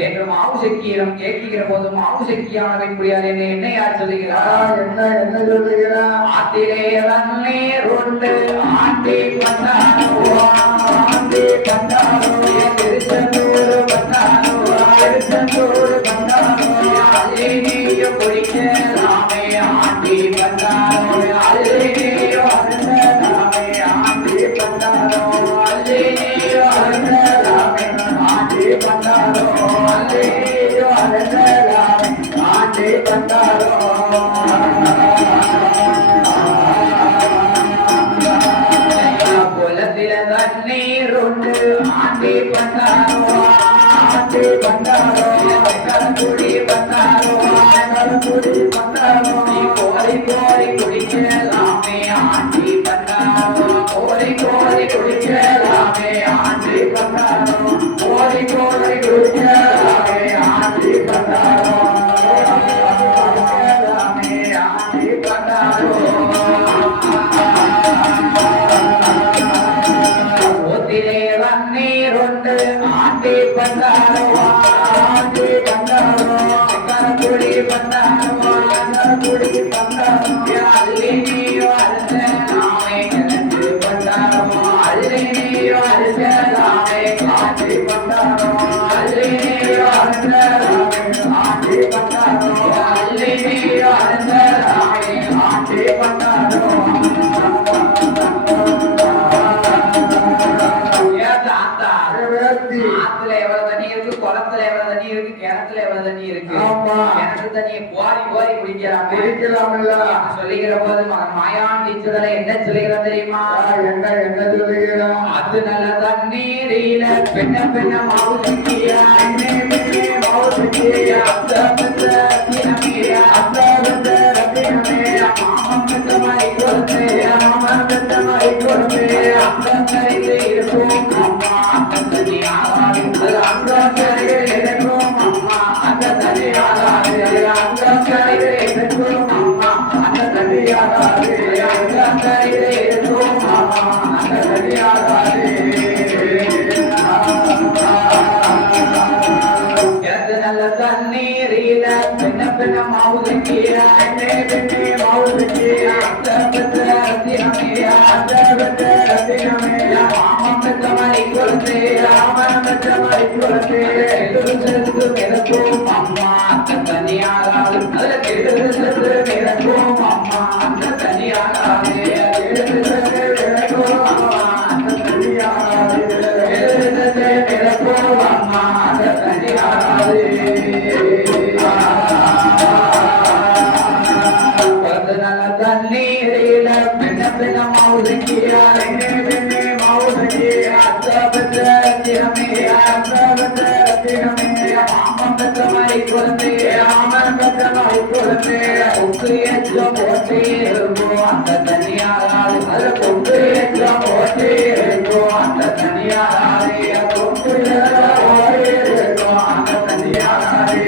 என்று மாவு செக்கியிடம் கேட்கிற போது மாவு செக்கியானவை முடியாது என்று என்ன யார் சொல்லுகிறார்? என்ன சொல்லுகிறார்? ஆத்திலே தண்ணீர் உண்டு ஆண்டி பண்டாரோ, ஆண்டி பண்டாரோ, திருச்செந்தூர் பண்டாரோ, திருச்செந்தூர் பண்டாரோ, அதே நீயோ குடிக்கலாமே ஆண்டி பண்டாரோ, அதே நீயோ அருந்தலாமே ஆண்டி பண்டாரோ, அதே நீயோ அருந்தலாமே ஆண்டி பண்டாரோ, அதே நீயோ அருந்தலாமே ஆண்டி பண்டாரோ. தண்ணீர் உண்டு ஆண்டி பண்டாரோ, ஆண்டி பண்டாரோ, கருங்குடி பண்டாரோ, கருங்குடி பண்டாரோ, கோரி கோரி குடிக்கலாமே ஆண்டி பண்டாரோ, கோரி கோரி குடிக்கலாமே ஆண்டி பண்டாரோ, கோரி கோரி குடிக்கலாமே ஆண்டி பண்டாரோ, குடிக்கலாமே ஆண்டி பண்டாரோ. தண்ணீர் உண்டு ஆண்டி பண்டாரோ, ஆண்டி பண்டாரோ, கருங்குடி பண்டாரோ, கருங்குடி பண்டாரோ, அள்ளி நீயோ அருந்தலாமே கிழக்கு பண்டாரோ, அள்ளி நீயோ அருந்தலாமே ஆண்டி பண்டாரோ, அள்ளி நீயோ அருந்தலாமே ஆண்டி பண்டாரோ, அள்ளி நீயோ அருந்தலாமே ஆண்டி பண்டாரோ. ஆத்துல எவ்வளவு தண்ணி இருக்கு, குளத்துல எவ்வளவு தண்ணி இருக்கு, கிணத்துல எவ்வளவு தண்ணி இருக்கு. கிணத்து தண்ணியை கோரி கோரி குடிக்கலாம் சொல்லுகிற போது மாயாண்டி சுடலை என்ன சொல்லுகிறான் தெரியுமா? என்ன சொல்லுகிறான்? அது நல்ல தண்ணீரில பெண்ண பெண்ண மாவு செக்கியா, மாவு செக்கியா, அந்த பெற்ற ரத்தினமேயா, அந்த பெற்ற ரத்தினமேயா, மாமன் பெற்ற மாதிரி கொடுத்தேயா, மாமன் பெற்ற மாதிரி கொடுத்தேயா, அந்த கரையில் இருக்கும் அம்மா அந்த தண்ணி ஆகாது, அந்த கரையில் இருக்கும் அம்மா அந்த தண்ணி ஆகாது, அந்த கரையில் இருக்கும் அம்மா அந்த தண்ணி ஆகாது, அந்த கரையில் இருக்கும் அம்மா அந்த தண்ணி ஆகாது. நல்ல தண்ணீரில பெண்ண பெண்ண மாவு செக்கியா, பெண்ணே மாவு செக்கியா, அந்த பெற்ற ரத்தினமேயா, அந்த பெற்ற ரத்தினமேயா, மாமன் பெற்ற மாதிரி கொடுத்தேயா, மாமன் பெற்ற மாதிரி கொடுத்தேயா, சென்று மிதக்கும் அம்மா அந்த தண்ணி ஆகாது, அதுல சென்று மிதக்கும் அம்மா அந்த தண்ணி ஆகாது, மிதக்கும் அம்மா அந்த தண்ணி ஆகாது, மிதக்கும் அம்மா அந்த தண்ணி ஆகாது. தண்ணீரில பெண்ண பெண்ண மாவு செக்கியா, பெண்ணே மாவு செக்கியா, அந்த பெற்ற ரத்தினமேயா, அந்த பெற்ற ரத்தினமேயா, மாமன் பெற்ற மாதிரி கொடுத்தேயா, மாமன் பெற்ற மாதிரி கொடுத்தேயா, உப்பு எச்சம் போட்டே இருக்கும் அந்த தண்ணி ஆகாது, அது உப்பு எச்சம் போட்டே இருக்கும் அந்த தண்ணி ஆகாது, உப்பு போட்டே இருக்கும் அந்த தண்ணி ஆகாது,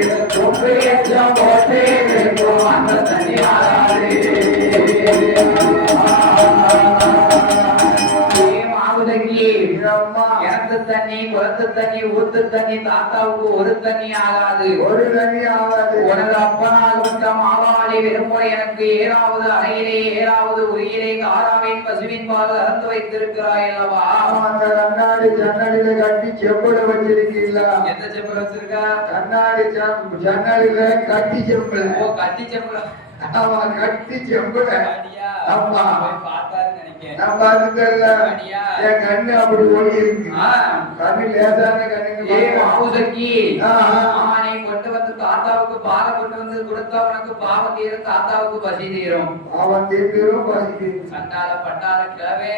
உப்பு எச்சம் போட்டே இருக்கும் அந்த தண்ணி ஆகாது. கிணத்து தண்ணி, குளத்து தண்ணி, ஊத்து தண்ணி தாத்தாவுக்கு ஒரு தண்ணி ஆகாது, ஒரு தண்ணி ஆகாது. உனது அப்பனால் விட்ட மாவாளி விரும்பும் எனக்கு ஏழாவது அறையிலே ஏழாவது உயிரை காராவின் பசுவின் பால் அறந்து வைத்திருக்கிறாய் அல்லவா? அந்த கண்ணாடி ஜன்னலில கட்டி செப்பல வச்சிருக்கீங்களா? எந்த செப்பல் வச்சிருக்கா? கண்ணாடி ஜன்னலில கட்டி செப்பல. ஓ, கட்டி செப்பல. ஆமா, கட்டி செப்பல. ஆமா, பார்த்தாருன்னு நினைக்கிறேன். நான் பார்த்துட்டேன்ல, என் கண்ணு அப்படி ஓடி இருக்கு. கண்ணு லேசான கண்ணுங்க. மாவுசக்கி நீ கொண்டு வந்து தாத்தாவுக்கு பாலை கொண்டு வந்து கொடுத்தா உனக்கு பாவம் தீரும், தாத்தாவுக்கு பசி தீரும். அவன் தீர்க்கிறோம் பசிக்கிறோம். சண்டால பட்டால கிழவே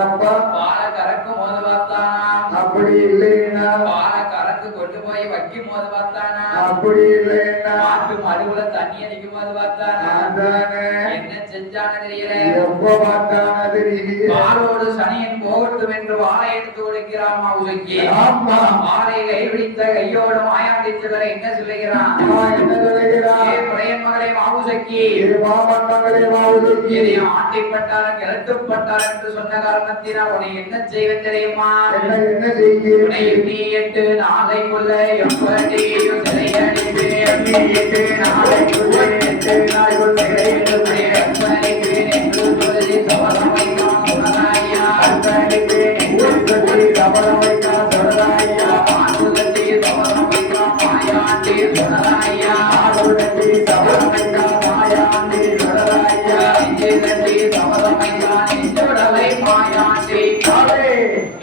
அப்பா பாலை கறக்கும் போது பார்த்தானா, அப்படி இல்லைன்னா பாலை கறந்து கொண்டு போய் வைக்கும் போது பார்த்தானா, அப்படி இல்லைன்னா மாட்டு மடுவுல தண்ணி அடிக்கும் போது பார்த்தானா, அதானே என்ன செஞ்சான தெரியல. எப்ப பார்த்தான தெரியல. பாலோடு சனியன் போகட்டும் என்று வாழை எடுத்து கொடுக்கிறான் மாவுசைக்கு. ஆமா வாழை கைபிடித்த கையோடு மாயாண்டி சிலரை என்ன சொல்லுகிறான்? என்ன சொல்லுகிறான்? ஏ புலையன் மகளே மாவுசைக்கு, இது மாமன் மகளே மாவுசைக்கு, இதை ஆட்டிப்பட்டாலும் கிளட்டுப்பட்டாலும் என்று சொன்ன காரணத்தினால் உன்னை என்ன செய்வேன் தெரியுமா? என்ன செய்கிறேன்? உன்னை எண்ணி 8 நாளைக்குள்ள எப்படியும் சிறையடித்து, எண்ணி 8 நாளைக்குள்ள 8 நாளைக்குள் சிறையடித்து அர்ப்பணிப்பேன் என்று சொல்லி சபதம் வைத்தான் சொன்னதாயா. அர்ப்பணிப்பேன் என்று சொல்லி சபதம் வைத்தான் சொன்னதாயா. ஆண்டுகட்டி சபதம் வைத்தான் மாயாண்டி சொன்னதாயா. ஆண்டுகட்டி சபதம் வைத்தான் மாயாண்டி சொன்னதாயா. நெஞ்சு கட்டி சபதம் வைத்தான் நெஞ்சுடலை மாயாண்டி.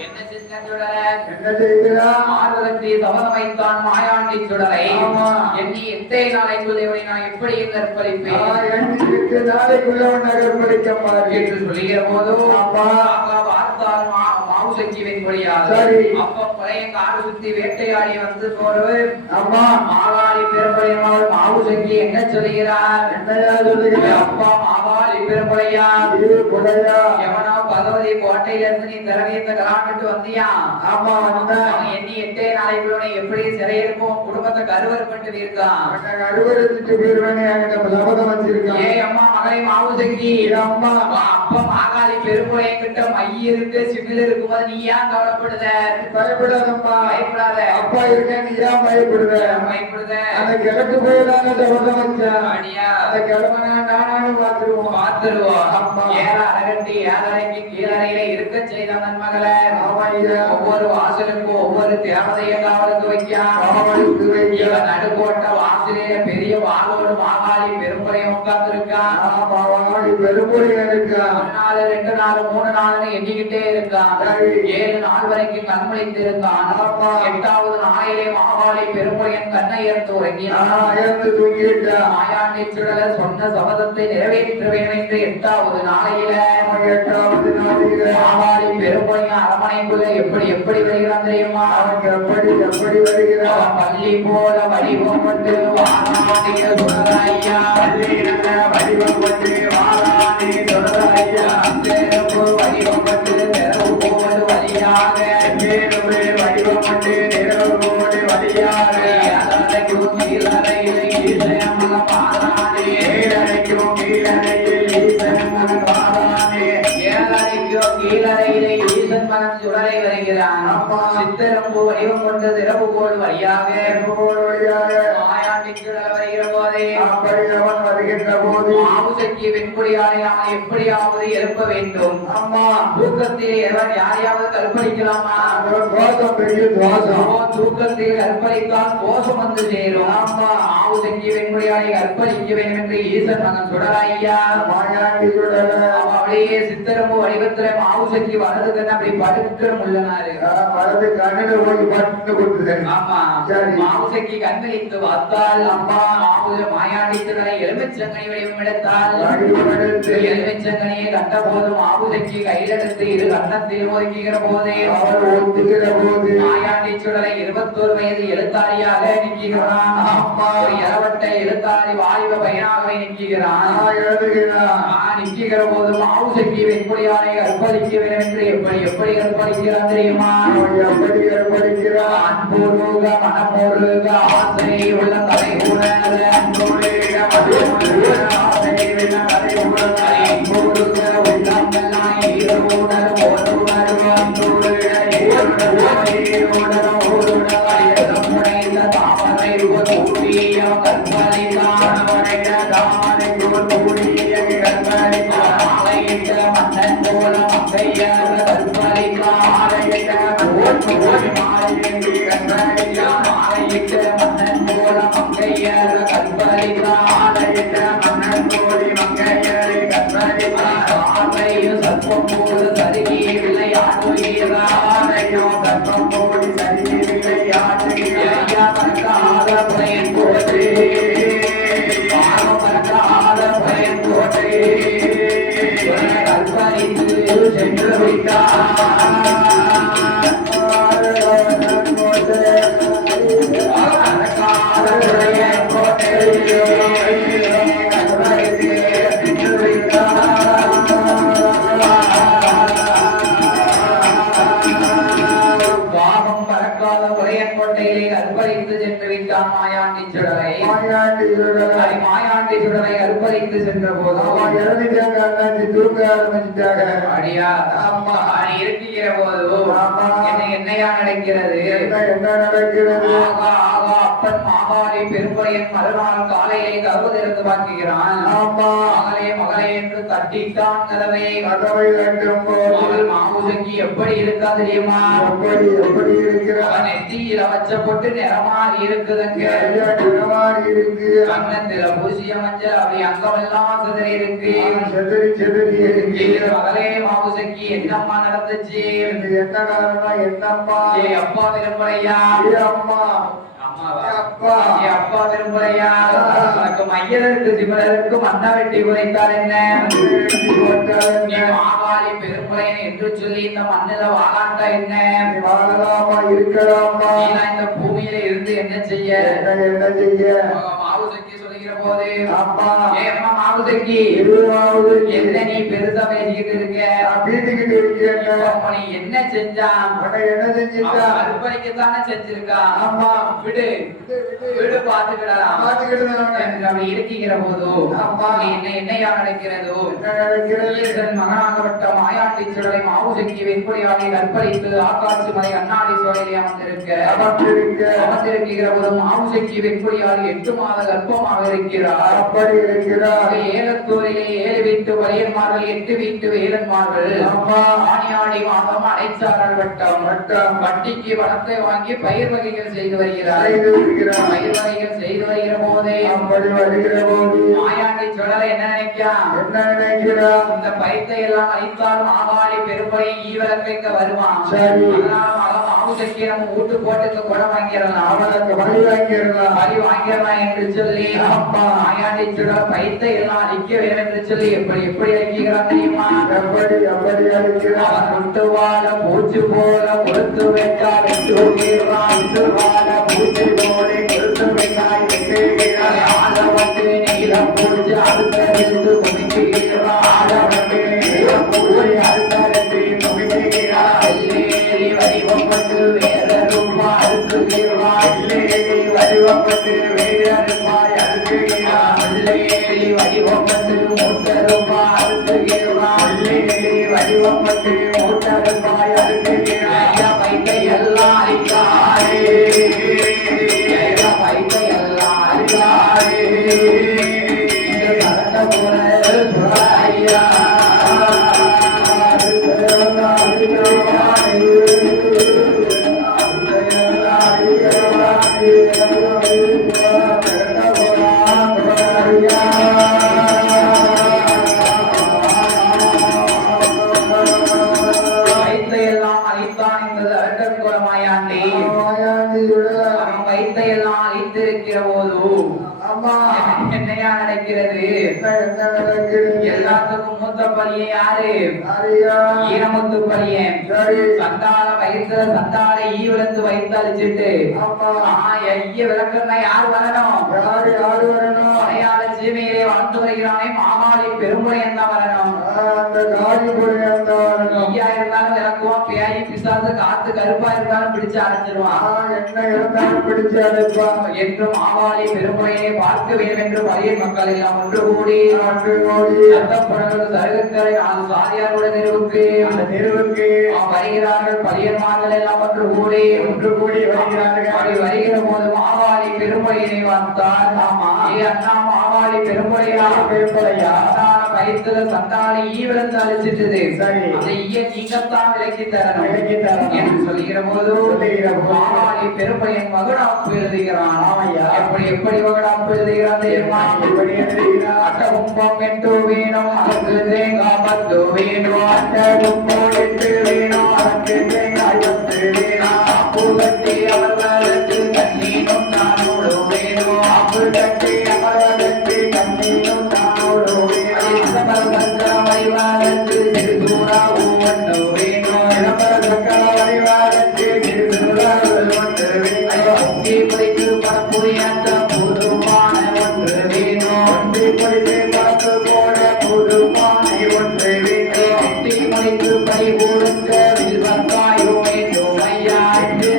என்ன செஞ்ச சுடலை? என்ன செய்கிறான்? ஆறுதட்டி சபதம் வைத்தான் மாயாண்டி சுடலை. ஆமா. எண்ணி 8 நாளைக்குள்ளே இவனை நான் எப்படி கற்பழிப்பேன் எண்ணி நாளைக்குள்ள நகர்படிக்க பாரு என்று சொல்லுகிற போது அப்பா பார்த்தால் மாவுசக்கி வைப்படியாது. சரி. அப்ப பழைய காடு சுத்தி வேட்டையாடி வந்து போறது அம்மா மாவாளி பெரும்படையால் மாவுசக்கி என்ன சொல்லுகிறார்? என்னையா சொல்லுகிறான்? அப்பா மாவாளி பெரும்படையா, இது புடையா. எவனோ பகவதி கோட்டையில இருந்து நீ திரவியத்தை கலாண்டுட்டு வந்தியா? ஆமா வந்தேன். அவன் எண்ணி 8 நாளைக்குள்ள எப்படி சிறையிருப்போம், குடும்பத்தை கருவறுப்பட்டு இருக்கான். அறுவடைக்கு போயிருவேன் லபதம் வச்சிருக்கான். ஏ அம்மா மகளை மாவுசக்கி, அம்மா அப்பா மாகாளி பெரும்புடைய கிட்ட மைய இருக்கு சிவில் இருக்கும்போது நீ ஏன் கவலைப்படுத? பயப்படாதம்மா, பயப்படாத. அப்பா இருக்கேன், நீ ஏன் பயப்படுத? பயப்படுத. அந்த கிழக்கு போயிடாங்க லபதம் வச்சேன். அடியா அந்த கிழமை நானும் பார்த்துருவோம். பார்த்துருவோம். ஆமா. ஏழ அரகட்டி ஏழரைக்கு கீழறையில இருக்க செய்த நன்மகளை ஆமா ஐயா. ஒவ்வொரு வாசலுக்கும் ஒவ்வொரு தேவதைய காவலுக்கு வைக்கான். காவலுக்கு வைக்க. இவன் நடுக்கோட்ட வாசலில பெரிய வாளோடு மாகாளி பெரும்புறையும் உட்கார்ந்து இருக்கான். ஆமா வாடி பெரும்புறையா இருக்கான். 1 நாள் 2 நாள் 3 நாள்னு எண்ணிக்கிட்டே இருக்கான். சரி. 7 நாள் வரைக்கும் கண்முழித்து இருக்கான். ஆமா. 8வது நாளிலே மாகாளி பெரும்புறையன் கண்ணை ஏற்று உறங்கினான். அயர்ந்து தூங்கிட்டான். மாயாண்டி சுடலர் சொன்ன சபதத்தை நிறைவேற்ற வேண்டும் என்று 8வது நாளையில 8வது நாளில மாகாளி பெரும்புறையன் அரமனைக்குள்ள எப்படி எப்படி வருகிறான் தெரியுமா? அவன் எப்படி வருகிறான்? அவன் பள்ளி போல வடிவம் கொண்டு வாராண்டிய சுடலையா. பள்ளி நல்ல வடிவம் கொண்டு வாராண்டி சுடலையா. தேர்வு வடிவம் கொண்டு நிறவு போடு வழியாக, தேர்வு வடிவம் கொண்டு நிறவு போடு வழியாக, அறைக்கும் கீழறையில் ஈசனமன பாரானே. ஏழறைக்கும் கீழறையில் ஈசனமன பாரானே. ஏழறைக்கும் கீழறையிலே ஈசன் மகன் சுடலை வருகிறான். சித்தரம்பு வடிவம் கொண்டு திறவு போடு வழியாக, மாயாண்டி சுடலை வருகிற போதே அப்படி அவன் வருகின்ற போது மாவுசக்கி வெண்புடியாரை அவனை எப்படியாவது எழுப்ப வேண்டும். அம்மா தூக்கத்தில் எவன் யாரையாவது கற்பழிக்கலாமா? தோசம் பெரிய தோசம். தூக்கத்தில் கற்பழித்தால் தோஷம் வந்து சேரும். ஆமா. மாவுசக்கி வெண்புடியாரை கற்பழிக்க வேண்டும் என்று ஈசன் மகன் சுடலையா. மாயாண்டி சுடல அவன் அப்படியே சித்தரம்பு வடிவத்துல மாவுசக்கி வலது கண்ணு அப்படி படுக்கிற முள்ளனாரு. வலது கண்ணில போய் பட்டு கொடுத்துட்டேன். ஆமா. சரி. மாவுசக்கி கண்களித்து பார்த்தால் அம்மா மாயாண்டி சுடலை எலுமிச்சங்கனி வடிவம் எடுத்தால் எலுமிச்சங்கனியை கண்ட போது மாவுசக்கி கையிலெடுத்து இரு கண்ணத்தில் ஒதுக்குகிற போதே அவர் ஒத்துக்கிற போது மாயாண்டி சுடலை 21 வயது எழுத்தாரியாக நிற்கிறான். ஒரு இளவட்ட எழுத்தாரி வாலிப பையனாகவே நிற்கிறான். நிற்கிற போது மாவுசக்கி வெண்புடியாரை கற்பழிக்க வேண்டும் என்று எப்படி கற்பழிக்கிறான் தெரியுமா? எப்படி கற்பழிக்கிறான்? அன்புருக மனமுருக ஆசை உள்ள தலை உணர அன்புருக ஆசை உள்ள தலை உணர அன்புருக உள்ளமெல்லாம் ஈரோடர் ஓருணர் அன்புருக ஈரோடர் ஓருணர் முனைந்த தாமரை கூடிய கற்பழித்தான் தாமரை கூடிய கற்பழித்தான் ஆலையிட்ட மன்னன் போல மங்கையர் கற்பழித்தான் ஆலையிட்ட ஆலையிட்ட மன்னன் போல மங்கையர் கற்பழித்தான் ஆலையிட்ட மன்னன் போலி மங்கையர் கற்பழித்தான் ஆலையும் சர்ப்பம் போல சருகி விளையாடுகிறாரையும் சர்ப்பம் போலி சருகி விளையாடுகிறார் புனையன் போல பாவமற்றாத பயன்கோட்டை கல்பனைக்கு சென்று வைத்தார் அர்ப்பணித்து சென்ற போதும் தூங்க ஆரம்பிச்சிட்டாங்க. அடியா ஆமா அடி இருக்கிற போதும் என்னையா நடக்கிறது என்ன நடக்கிறது அப்பன் மாகாளி பெரும்பையன் மறுநாள் காலையிலே கதவு திறந்து பார்க்கிறான். ஆமா மகளே மகளே என்று தட்டித்தான் கதவை தட்டும் போது மாமுசங்கி எப்படி இருக்கா தெரியுமா? எப்படி இருக்கிறான்? நெத்தியில வச்ச போட்டு நிறமாறி இருக்குதுங்க. நிறமாறி இருக்கு. கண்ணத்துல பூசிய மஞ்சள் அப்படி அங்கமெல்லாம் சிதறி இருக்கு. சிதறி இருக்கு. மகளே மாமுசங்கி என்னம்மா நடந்துச்சு? என்ன காரணம்? என்னம்மா? அப்பா விரும்பலையா? அம்மா அப்பா விரும்பலையா? மையதற்கு சிவனருக்கும் அண்ணா வெட்டி குறைத்தார் என்ன? மாகாளி பெரும்புரையன் என்று சொல்லி இந்த மண்ணில வாழாண்டா என்ன? வாழலாமா இருக்கலாமா? இந்த பூமியில இருந்து என்ன செய்ய? என்ன செய்ய? மாவுசக்கி சொல்லுகிற போது அப்பா ஏம்மா மாவுசக்கி என்ன நீ பெருசா பேசிக்கிட்டு இருக்க? பேசிக்கிட்டு இருக்க. நீ என்ன செஞ்சான்? என்ன செஞ்சிருக்கா? அர்ப்பணிக்கத்தானே செஞ்சிருக்கா? ஆமா விடு வீடு பாத்துக்கிடலாம் அப்படி இருக்கிற போதோ என்னையா நடக்கிறதோ மகனாகப்பட்ட மாயாண்டி சுடலை மாவுசக்கி வெண்பொடியாளை கற்பழித்து ஆக்காட்சி மலை அண்ணாடி சோழையிலே அமர்ந்திருக்கிற போது மாவுசக்கி வெண்பொடியாளி 8 மாத கர்ப்பமாக இருக்கிறார். அப்படி இருக்கிறார். ஏலத்தூரிலே 7 வீட்டு வலியன்மார்கள் 8 வீட்டு வேலன்மார்கள் ஆணியாடி மாதம் அடைச்சாரல் வட்டம் வட்டிக்கு வனத்தை வாங்கி பயிர் வகைகள் செய்து வருகிறார். செய்து வருகிற போதே அப்படி வருகிற போது மாயாண்டி சுடலை என்ன நினைக்கிறான்? இந்த பயிர்த்தை எல்லாம் அழித்தால் மாவாளி பெரும்படி ஈவலக்கு இங்க வருவான். மாவுசக்கி நம்ம வீட்டு போட்டுக்கு குடம் வாங்கிடலாம். அவனுக்கு வழி வாங்கிடலாம் என்று சொல்லி அப்பா மாயாண்டி சுடலை பயிர்த்தை எல்லாம் அழிக்க வேண்டும் என்று சொல்லி எப்படி அழிக்கிறான் தெரியுமா? எப்படி அழிக்கிறான்? விட்டு வாழ பூச்சி போல கொடுத்து வைத்தால் விட்டு வாழ பூச்சி போல கொடுத்து வைத்தாய் ஆளவட்டு நீளம் பூச்சி அடுத்தறிந்து குமிக்கிறான். ஆளவட்டு நீளம் பூச்சி அடுத்தறிந்து குமிக்கிறான். எல்லேறி வடிவப்பட்டு வேறருமாய் அடுக்குகிறான். எல்லேறி வடிவப்பட்டு வேறருமாய் அடுக்குகிறான். எல்லேறி வடிவப்பட்டு மூட்டருமாய் அடுக்குகிறான். எல்லேறி வடிவப்பட்டு மூட்டருமாய் அடுக்குகிறான். வைத்தை எல்லாம் அழிக்காரே எல்லாத்துக்கும் மூத்த பள்ளியை யாரு? ஈனமுத்து பள்ளியன். சந்தால வயிற்றுல சந்தாலை ஈவிலந்து வைத்து அழிச்சிட்டு ஐய விளக்கம்னா யாரு வரணும்? யாரு வரணும்? மலையாள சீமையிலே வாழ்ந்து வருகிறானே மாமாளி பெரும்புரையன் தான் வரணும். அந்த காதி புரையன் தான் வரணும். ஐயா இருந்தாலும் விளக்குவான். பேயி பிசாசு காத்து கருப்பா இருந்தாலும் பிடிச்சு அடைச்சிருவான். என்ன இருந்தாலும் பிடிச்சு அடைப்பான் என்று மாமாளி பெரும்புரையை பார்க்க வேண்டும் என்று பழைய மக்கள் எல்லாம் ஒன்று கூடி தருகக்கரை சாரியாரோட நிறுவுக்கு வருகிறார்கள். பழையன்மார்கள் எல்லாம் ஒன்று கூடி வருகிறார்கள். வருகிற போது மாவாளி பெரும்புரையினை பார்த்தார். அண்ணா மாவாளி பெரும்புரையா வயிற்றுல சண்டாளி ஈவிலந்து அழிச்சிட்டது. அந்த ஈய நீங்கத்தான் விலக்கி தரணும் என்று சொல்லுகிற போது மாவாளி பெரும்பையன் மகனாப்பு எழுதுகிறான். எப்படி மகனாப்பு எழுதுகிறான் தெரியுமா? அட்டகும்பம் என்று வேணும் அதற்கு தேங்காய் 10 வேணும். அட்டகும்பம் என்று வேணும் அதற்கு தேங்காய் 10 வேணும். பூவத்தை அவர்களுக்கு தண்ணீரும் நானோடு வேணும். பறி கொடுக்க வில்வத்தாயோ வேண்டும் ஐயா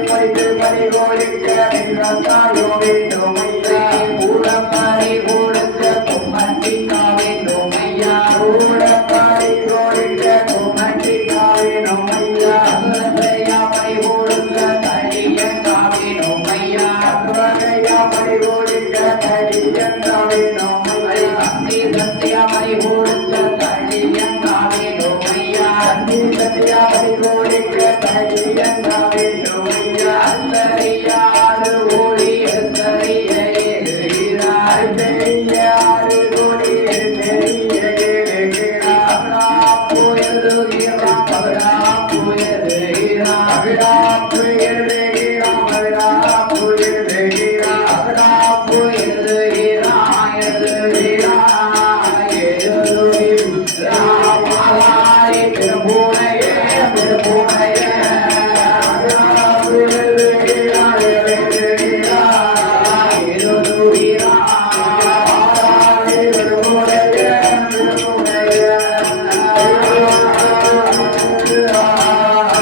பறித்து பறி கொடுக்க வில்வத்தாயோ வேண்டும் ஐயா கூடம் பறி கொடுக்க கும்மட்டிக்கா வேண்டும் ஐயா கூடப்பாடி கோடிக்க குமட்டிக்கா வேணும் ஐயா அசுரத்தையா பறி கொடுக்க தடியங்கா வேண்டும் ஐயா அசுரனையா படி கோடிக்க தடியங்கா வேணும் ஐயா சந்தி சத்தியா பறி கொடுக்க தடியங்கா வேண்டும் ஐயா அந்தி சத்தியா படி கோடிக்க தடியங்கா வேணும் ஐயா அல்லறியாறு ஓடி எத்தறிய ஏறுகிறார் தெரியாறு கோடி தெரிய புயலுகிறான் பகடா புயலுகிறான் அகிலா புயலே